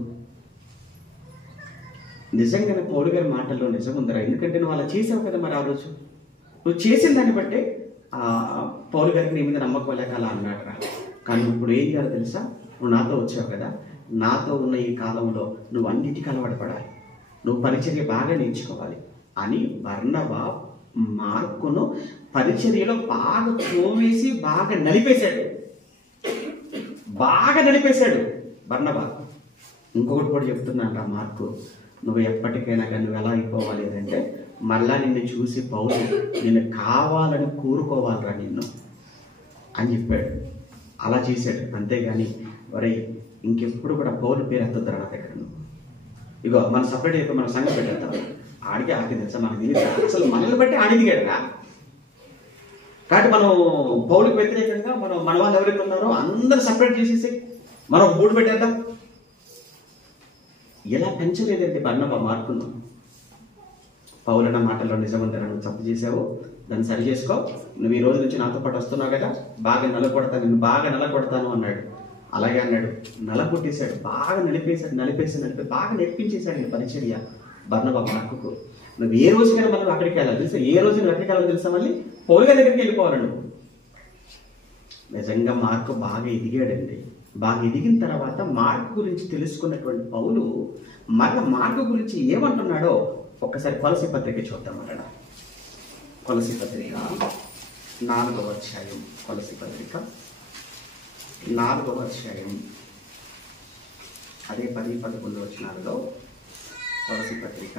నిజంగానే పౌలు గారి మాటల్లో నిజం ఉందరా? ఎందుకంటే నువ్వు అలా చేసావు కదా మరి ఆ రోజు. నువ్వు చేసిన దాన్ని బట్టే పౌలు గారికి నీ మీద నమ్మకం లేక అలా అన్నాడు రా, కానీ ఇప్పుడు ఏం చేయాలో తెలుసా, నువ్వు నాతో వచ్చావు కదా, నాతో ఉన్న ఈ కాలంలో నువ్వు అన్నిటికీ అలవాటు పడాలి, నువ్వు పరిచర్య బాగా నేర్చుకోవాలి అని బర్నబా మార్కును పరిచర్యలో బాగా తోమేసి బాగా నలిపేశాడు బర్నబా. ఇంకొకటి కూడా చెప్తున్నాను రా మార్కు, నువ్వు ఎప్పటికైనా కానీ నువ్వు ఎలా అయిపోవాలి అంటే మళ్ళా నిన్ను చూసి పౌలు నిన్ను కావాలని కోరుకోవాలిరా నిన్ను అని చెప్పాడు. అలా చేశాడు. అంతేగాని ఒరే ఇంకెప్పుడు కూడా పౌలు పేరు ఎత్తొద్దురా నా దగ్గర, నువ్వు ఇగో మన సపరేట్ అయిపోయి మన సంఘం పెట్టేద్దాం, ఆడికి ఆడికి తెలుసా, మనకు తెలియదు అసలు మనల్ని బట్టి ఆడిదిగాడు రా. కాబట్టి మనం పౌలుకి వ్యతిరేకంగా మన వాళ్ళు ఎవరైతే ఉన్నారో అందరూ సపరేట్ చేసేసి మనం మూడు పెట్టేద్దాం. ఎలా పెంచలేదండి బర్నబా మార్కును. పౌలన్న మాటల్లో నిజమంటారా, నువ్వు తప్పు చేసావు, దాన్ని సరి చేసుకో, నువ్వు ఈ రోజు నుంచి నాతో పాటు వస్తున్నావు కదా, బాగా నలకొడతాను, నిన్ను బాగా నలకొడతాను అన్నాడు. అలాగే అన్నాడు, నలకొట్టేశాడు, బాగా నలిపేసి బాగా నేర్పించేశాడు పరిచర్య బర్నబా మార్కుకు. నువ్వు ఏ రోజుకైనా మనం అక్కడికి వెళ్ళాలి తెలుసా, ఏ రోజు నువ్వు ఎక్కడికి వెళ్ళాలి తెలుసా, మళ్ళీ పౌలు గారి దగ్గరికి వెళ్ళిపోవాలి నువ్వు. నిజంగా మార్కు బాగా ఎదిగాడండి. బాగా ఎదిగిన తర్వాత మార్కు గురించి తెలుసుకున్నటువంటి పౌలు మళ్ళీ మార్కు గురించి ఏమంటున్నాడో ఒక్కసారి కొలసీ పత్రిక చూద్దాం. అక్కడ కొలసీ పత్రిక 4వ అధ్యాయం, కొలసీ పత్రిక 4వ అధ్యాయం అదే 10-11 వచనాలలో, కొలసీ పత్రిక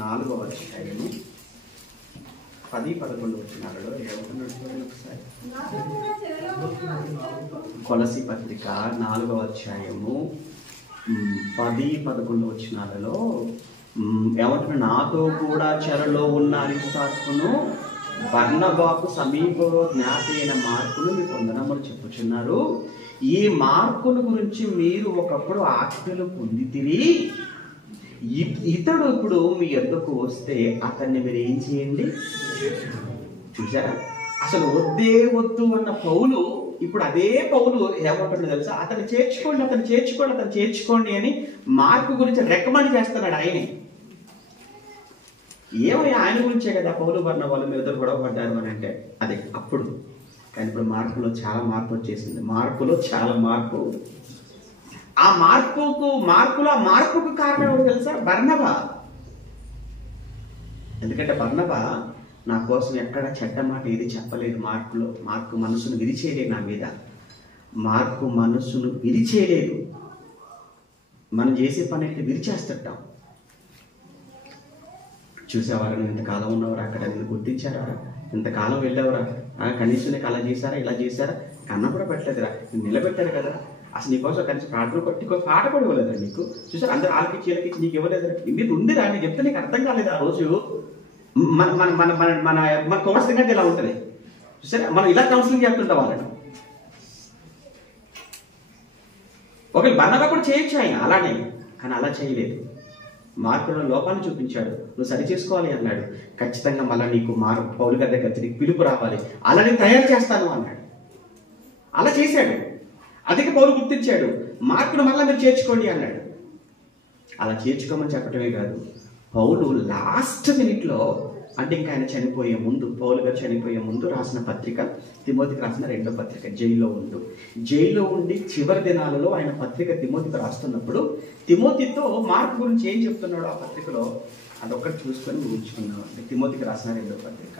4వ అధ్యాయము 10-11 వచనాలలో ఏమంటున్నాడు ఒకసారి. కొలసీ పత్రిక 4వ అధ్యాయము 10-11 వచనాలలో ఏమంటున్నా, నాతో కూడా చెరలో ఉన్న అరిస్తార్కును బర్నబాకు సమీపంలో జ్ఞాతి అయిన మార్కును మీకు వందనములు చెప్పుచున్నారు. ఈ మార్కుల గురించి మీరు ఒకప్పుడు ఆజ్ఞలు పొందితిరి, ఇతడు ఇప్పుడు మీ యొద్దకు వస్తే అతన్ని మీరు ఏం చేయండి. చూసారా, అసలు వద్దు అన్న పౌలు ఇప్పుడు అదే పౌలు ఏమంటుందో తెలుసా, అతను చేర్చుకోండి అని మార్కు గురించి రికమెండ్ చేస్తున్నాడు ఆయనే. ఏమయ్యా ఆయన గురించే కదా పౌలు బర్నబాలు మీ ఇద్దరు గొడవ పడ్డారు అని అంటే అదే అప్పుడు. కానీ ఇప్పుడు మార్కులో చాలా మార్పు వచ్చేసింది. ఆ మార్పుకు కారణం ఎవరు తెలుసా, బర్నబా. ఎందుకంటే బర్నబా నా కోసం ఎక్కడ చెడ్డ మాట ఏది చెప్పలేదు. మార్కు మనసును విరిచేయలేదు నా మీద. మార్కు మనసును విరిచేయలేదు. మనం చేసే పని అయితే విరిచేస్తుంటాం. చూసేవారా, నువ్వు ఇంతకాలం ఉన్నవారా, అక్కడ నేను గుర్తించారా, ఇంతకాలం వెళ్ళావరా, కనీసం నీకు అలా చేశారా, ఇలా చేశారా, కన్న కూడా పెట్టలేదురా, నిలబెట్టారు కదా, అసలు నీకోసం కనీసం పాట కూడా ఇవ్వలేదురా నీకు. చూసారు అందరు ఆలకిచ్చి నీకు ఇవ్వలేదురా, నీకు ఉందిరా, నేను చెప్తే నీకు అర్థం కాలేదు ఆ రోజు. మన కౌన్సిలింగ్ అంటే ఇలా ఉంటుంది. చూసారా, మనం ఇలా కౌన్సిలింగ్ చేస్తుంటాం వాళ్ళని. ఒకవేళ బర్నబా కూడా చేయొచ్చు ఆయన అలానే, కానీ అలా చేయలేదు. మార్కులో లోపాన్ని చూపించాడు, నువ్వు సరి చేసుకోవాలి అన్నాడు. ఖచ్చితంగా మళ్ళీ నీకు పౌలు గారి దగ్గర నీకు పిలుపు రావాలి, అలా నేను తయారు చేస్తాను అన్నాడు. అలా చేశాడు. అదికి పౌలు గుర్తించాడు. మార్కును మళ్ళీ మీరు చేర్చుకోండి అన్నాడు. అలా చేర్చుకోమని చెప్పటమే కాదు, పౌలు లాస్ట్ మినిట్లో, అంటే ఇంకా ఆయన చనిపోయే ముందు, పౌలు గారు చనిపోయే ముందు రాసిన పత్రిక, తిమోతికి రాసిన 2వ పత్రిక, జైల్లో ఉండి చివరి దినాలలో ఆయన పత్రిక తిమోతికి రాస్తున్నప్పుడు తిమోతితో మార్కు గురించి ఏం చెప్తున్నాడో ఆ పత్రికలో అదొక్కటి చూసుకొని ముగించుకున్నాం. తిమోతికి రాసిన 2వ పత్రిక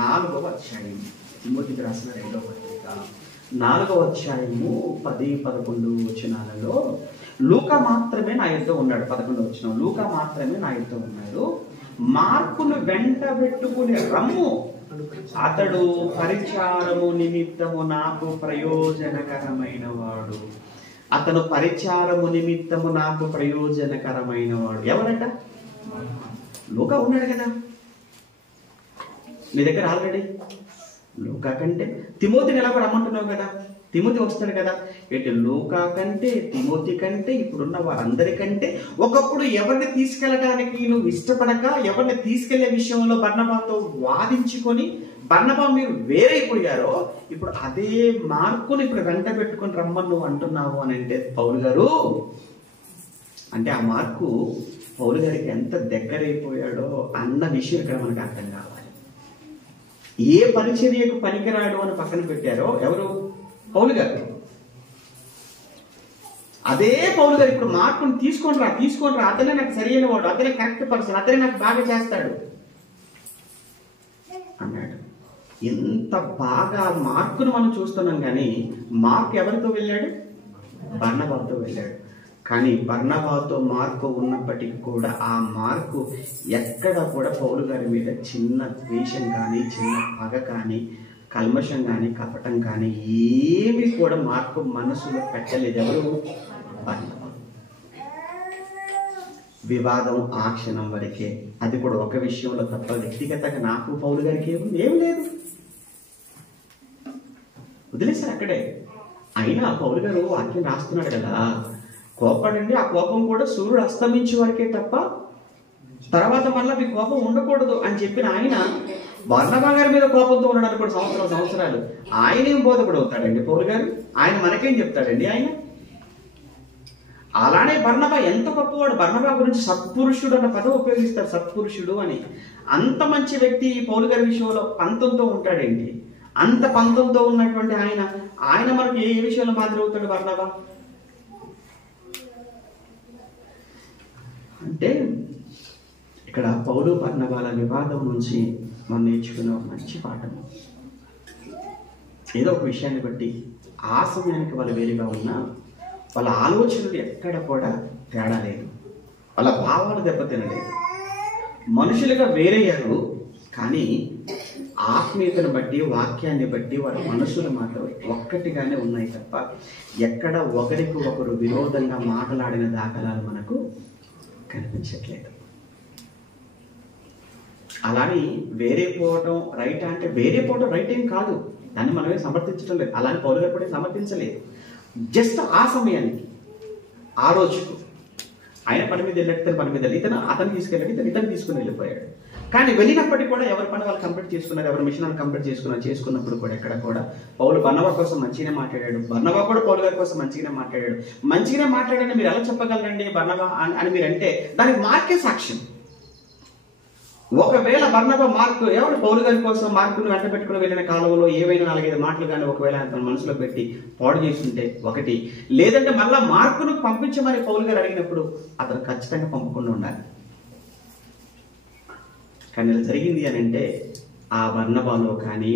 4వ అధ్యాయం, తిమోతికి రాసిన 2వ పత్రిక 4వ అధ్యాయము 10-11 వచనాలలో, లూకా మాత్రమే నా యుద్ధ ఉన్నాడు. 11వ వచనం, లూకా మాత్రమే నా యుద్ధ ఉన్నాడు, మార్కును వెంట పెట్టుకుని రమ్ము, అతడు పరిచారము నిమిత్తము నాకు ప్రయోజనకరమైన వాడు. అతను పరిచారము నిమిత్తము నాకు ప్రయోజనకరమైన వాడు. ఎవరట? లూకా ఉన్నాడు కదా నీ దగ్గర ఆల్రెడీ. లూకా కంటే తిమోతిని ఎలా కూడా రమ్మంటున్నావు కదా, తిమోతి వస్తాడు కదా. ఏంటి, లూకా కంటే, తిమోతి కంటే, ఇప్పుడున్న వారందరికంటే ఒకప్పుడు ఎవరిని తీసుకెళ్ళడానికి నువ్వు ఇష్టపడక, ఎవరిని తీసుకెళ్లే విషయంలో బర్నబాతో వాదించుకొని బర్నబా మీరు వేరైపోయారో, ఇప్పుడు అదే మార్కుని ఇప్పుడు వెంట పెట్టుకొని రమ్మని నువ్వు అంటున్నావు అని అంటే పౌలు గారు, అంటే ఆ మార్కు పౌలు గారికి ఎంత దగ్గరైపోయాడో అన్న విషయం ఇక్కడ మనకు అర్థం కావాలి. ఏ పరిచర్యకు పనికిరాడు అని పక్కన పెట్టారో ఎవరు? పౌలు గారు. అదే పౌలు గారు ఇప్పుడు మార్కుని తీసుకోండి రా, అతనే నాకు సరైన వాడు, అతనే కరెక్ట్ పర్సన్, అతనే నాకు బాగా చేస్తాడు అన్నాడు. ఎంత బాగా మార్కును మనం చూస్తున్నాం. కానీ మార్క్ ఎవరితో వెళ్ళాడు? బర్నబాతో వెళ్ళాడు. కానీ బర్నబాతో మార్కు ఉన్నప్పటికీ కూడా ఆ మార్కు ఎక్కడ కూడా పౌలు గారి మీద చిన్న ద్వేషం కానీ, చిన్న పగ కానీ, కల్మషం కానీ, కపటం కానీ ఏమి కూడా మార్కు మనసులో పెట్టలేదు. ఎవరు? బర్నబా. వివాదం ఆ క్షణం వరకే, అది కూడా ఒక విషయంలో తప్ప. వ్యక్తిగతంగా నాకు పౌలు గారికి ఏం లేదు, వదిలేశారు అక్కడే. అయినా పౌలు గారు వాక్యం రాస్తున్నాడు కదా, కోపడండి, ఆ కోపం కూడా సూర్యుడు అస్తమించే వరకే తప్ప తర్వాత మళ్ళీ మీ కోపం ఉండకూడదు అని చెప్పిన ఆయన బర్నబా గారి మీద కోపంతో ఉన్నాడు కూడా సంవత్సరాలు. ఆయన ఏం బోధకుడు అవుతాడండి పౌలు గారు? ఆయన మనకేం చెప్తాడండి ఆయన? అలానే బర్నబా ఎంత గొప్పవాడు. బర్నబా గురించి సత్పురుషుడు అన్న పదం ఉపయోగిస్తారు, సత్పురుషుడు అని. అంత మంచి వ్యక్తి పౌలు గారి విషయంలో పంతంతో ఉంటాడండి. అంత పంతంతో ఉన్నటువంటి ఆయన మనకు ఏ విషయంలో మాదిరి అవుతాడు బర్నబా అంటే? ఇక్కడ పౌలు బర్నబాల వివాదం నుంచి మనం నేర్చుకున్న ఒక మంచి పాఠం. ఏదో ఒక విషయాన్ని బట్టి ఆ సమయానికి వాళ్ళు వేరుగా ఉన్నా వాళ్ళ ఆలోచనలు ఎక్కడ కూడా తేడా లేదు, వాళ్ళ భావాలు దెబ్బతినలేదు. మనుషులుగా వేరయ్యారు, కానీ ఆత్మీయతను బట్టి, వాక్యాన్ని బట్టి వారి మనసులు మాత్రం ఒక్కటిగానే ఉన్నాయి తప్ప ఎక్కడ ఒకరికి ఒకరు విరోధంగా మాట్లాడిన దాఖలాలు మనకు కనిపించట్లేదు. అలాని వేరేపోవటం రైట్ అంటే వేరేపోవటం రైట్ ఏం కాదు, దాన్ని మనమే సమర్థించడం లేదు. అలాని పౌలు గారు కూడా సమర్థించలేదు. జస్ట్ ఆ సమయానికి, ఆ రోజుకు ఆయన పని మీద వెళ్ళాడు, పని మీద వెళ్ళి అతను తీసుకెళ్ళాడు, ఇతను తీసుకుని వెళ్ళిపోయాడు. కానీ వెళ్ళినప్పటికీ కూడా ఎవరి పని వాళ్ళు కంప్లీట్ చేసుకున్నారు, ఎవరి మిషన్ వాళ్ళు కంప్లీట్ చేసుకున్నప్పుడు కూడా ఎక్కడ కూడా పౌలు బర్నబా కోసం మంచిగానే మాట్లాడాడు, బర్నబా కూడా పౌలు గారి కోసం మంచిగానే మాట్లాడాడు. మంచిగానే మాట్లాడని మీరు ఎలా చెప్పగలరండి బర్నబా అని మీరు అంటే దానికి మార్కే సాక్ష్యం. ఒకవేళ బర్నబా ఎవరు పౌలు గారి కోసం మార్కును వెంట పెట్టుకుని వెళ్ళిన కాలంలో ఏవైనా 4-5 మాటలు కానీ ఒకవేళ తన మనసులో పెట్టి పాడు చేస్తుంటే ఒకటి, లేదంటే మళ్ళా మార్కును పంపించమని పౌలు గారు అడిగినప్పుడు అతను ఖచ్చితంగా పంపకుండా ఉండాలి. కానీ ఇలా జరిగింది అని అంటే ఆ బర్నబాలో కానీ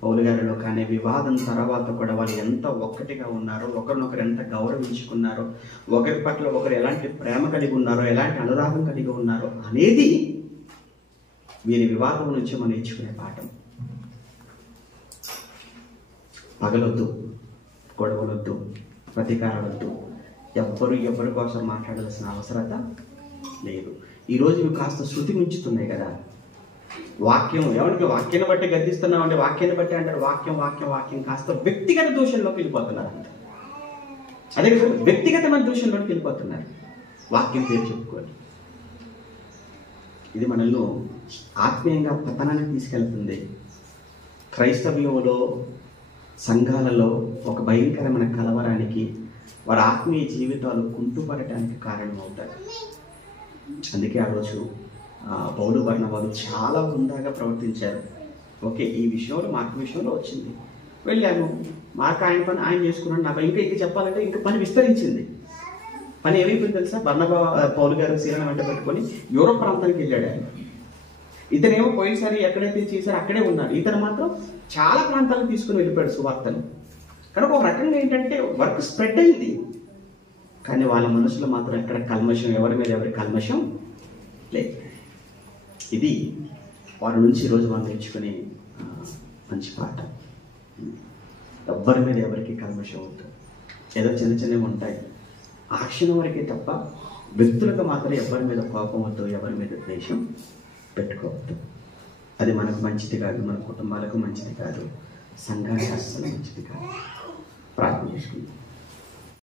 పౌలు గారిలో కానీ వివాదం తర్వాత కూడా వాళ్ళు ఎంత ఒక్కటిగా ఉన్నారో, ఒకరినొకరు ఎంత గౌరవించుకున్నారో, ఒకరి పట్ల ఒకరు ఎలాంటి ప్రేమ కలిగి ఉన్నారో, ఎలాంటి అనురాగం కలిగి ఉన్నారో అనేది వీరి వివాదం నుంచి మనం నేర్చుకునే పాఠం. పగలొద్దు, గొడవలొద్దు, ప్రతీకారాలొద్దు, ఎవరి కోసం మాట్లాడాల్సిన అవసరత లేదు. ఈరోజు ఇవి కాస్త శృతి మించుతున్నాయి కదా. వాక్యాన్ని బట్టి గద్దిస్తున్నాం అంటే వాక్యాన్ని బట్టి అంటారు, వాక్యం కాస్త వ్యక్తిగత దూషణలోకి వెళ్ళిపోతున్నారు. అదే కదా, వ్యక్తిగతమైన దూషణలోకి వెళ్ళిపోతున్నారు వాక్యం పేరు చెప్పుకోండి. ఇది మనల్ని ఆత్మీయంగా పతనానికి తీసుకెళ్తుంది. క్రైస్తవ్యంలో, సంఘాలలో ఒక భయంకరమైన కలవరానికి, వారి ఆత్మీయ జీవితాలు కుంటుపడటానికి కారణం అవుతారు. అందుకే ఆ రోజు పౌలు బర్నబాలు చాలా హుందాగా ప్రవర్తించారు. ఓకే, ఈ విషయంలో మార్కు విషయంలో వచ్చింది, వెళ్ళాను, మార్కు ఆయన పని ఆయన చేసుకున్నాడు, నా ఇంకా చెప్పాలంటే ఇంకా పని విస్తరించింది. పని ఏమైపోయింది తెలుసా? బర్నబా పౌలు గారు శీలను వెంట పెట్టుకొని యూరోప్ ప్రాంతానికి వెళ్ళాడు ఆయన. ఇతనేమో పోయినసారి ఎక్కడైతే చేశారో అక్కడే ఉన్నారు, ఇతను మాత్రం చాలా ప్రాంతాలకు తీసుకుని వెళ్ళిపోయాడు సువార్తను. కనుక ఒక రకంగా ఏంటంటే వర్క్ స్ప్రెడ్ అయింది, కానీ వాళ్ళ మనసులో మాత్రం ఎక్కడ కల్మషం, ఎవరి మీద ఎవరి కల్మషం లేదు. ఇది వారి నుంచి ఈరోజు మనం నేర్చుకునే మంచి పాట. ఎవ్వరి మీద ఎవరికి కల్మషం అవుతుంది, ఏదో చిన్నవి ఉంటాయి ఆ క్షణం వరకే తప్ప వ్యక్తులకు మాత్రం ఎవరి మీద కోపం వద్దు, ఎవరి మీద ద్వేషం పెట్టుకోవద్దు. అది మనకు మంచిది కాదు, మన కుటుంబాలకు మంచిది కాదు, సంఘానికి అస్సలు మంచిది కాదు. ప్రార్థన చేసుకుందాం.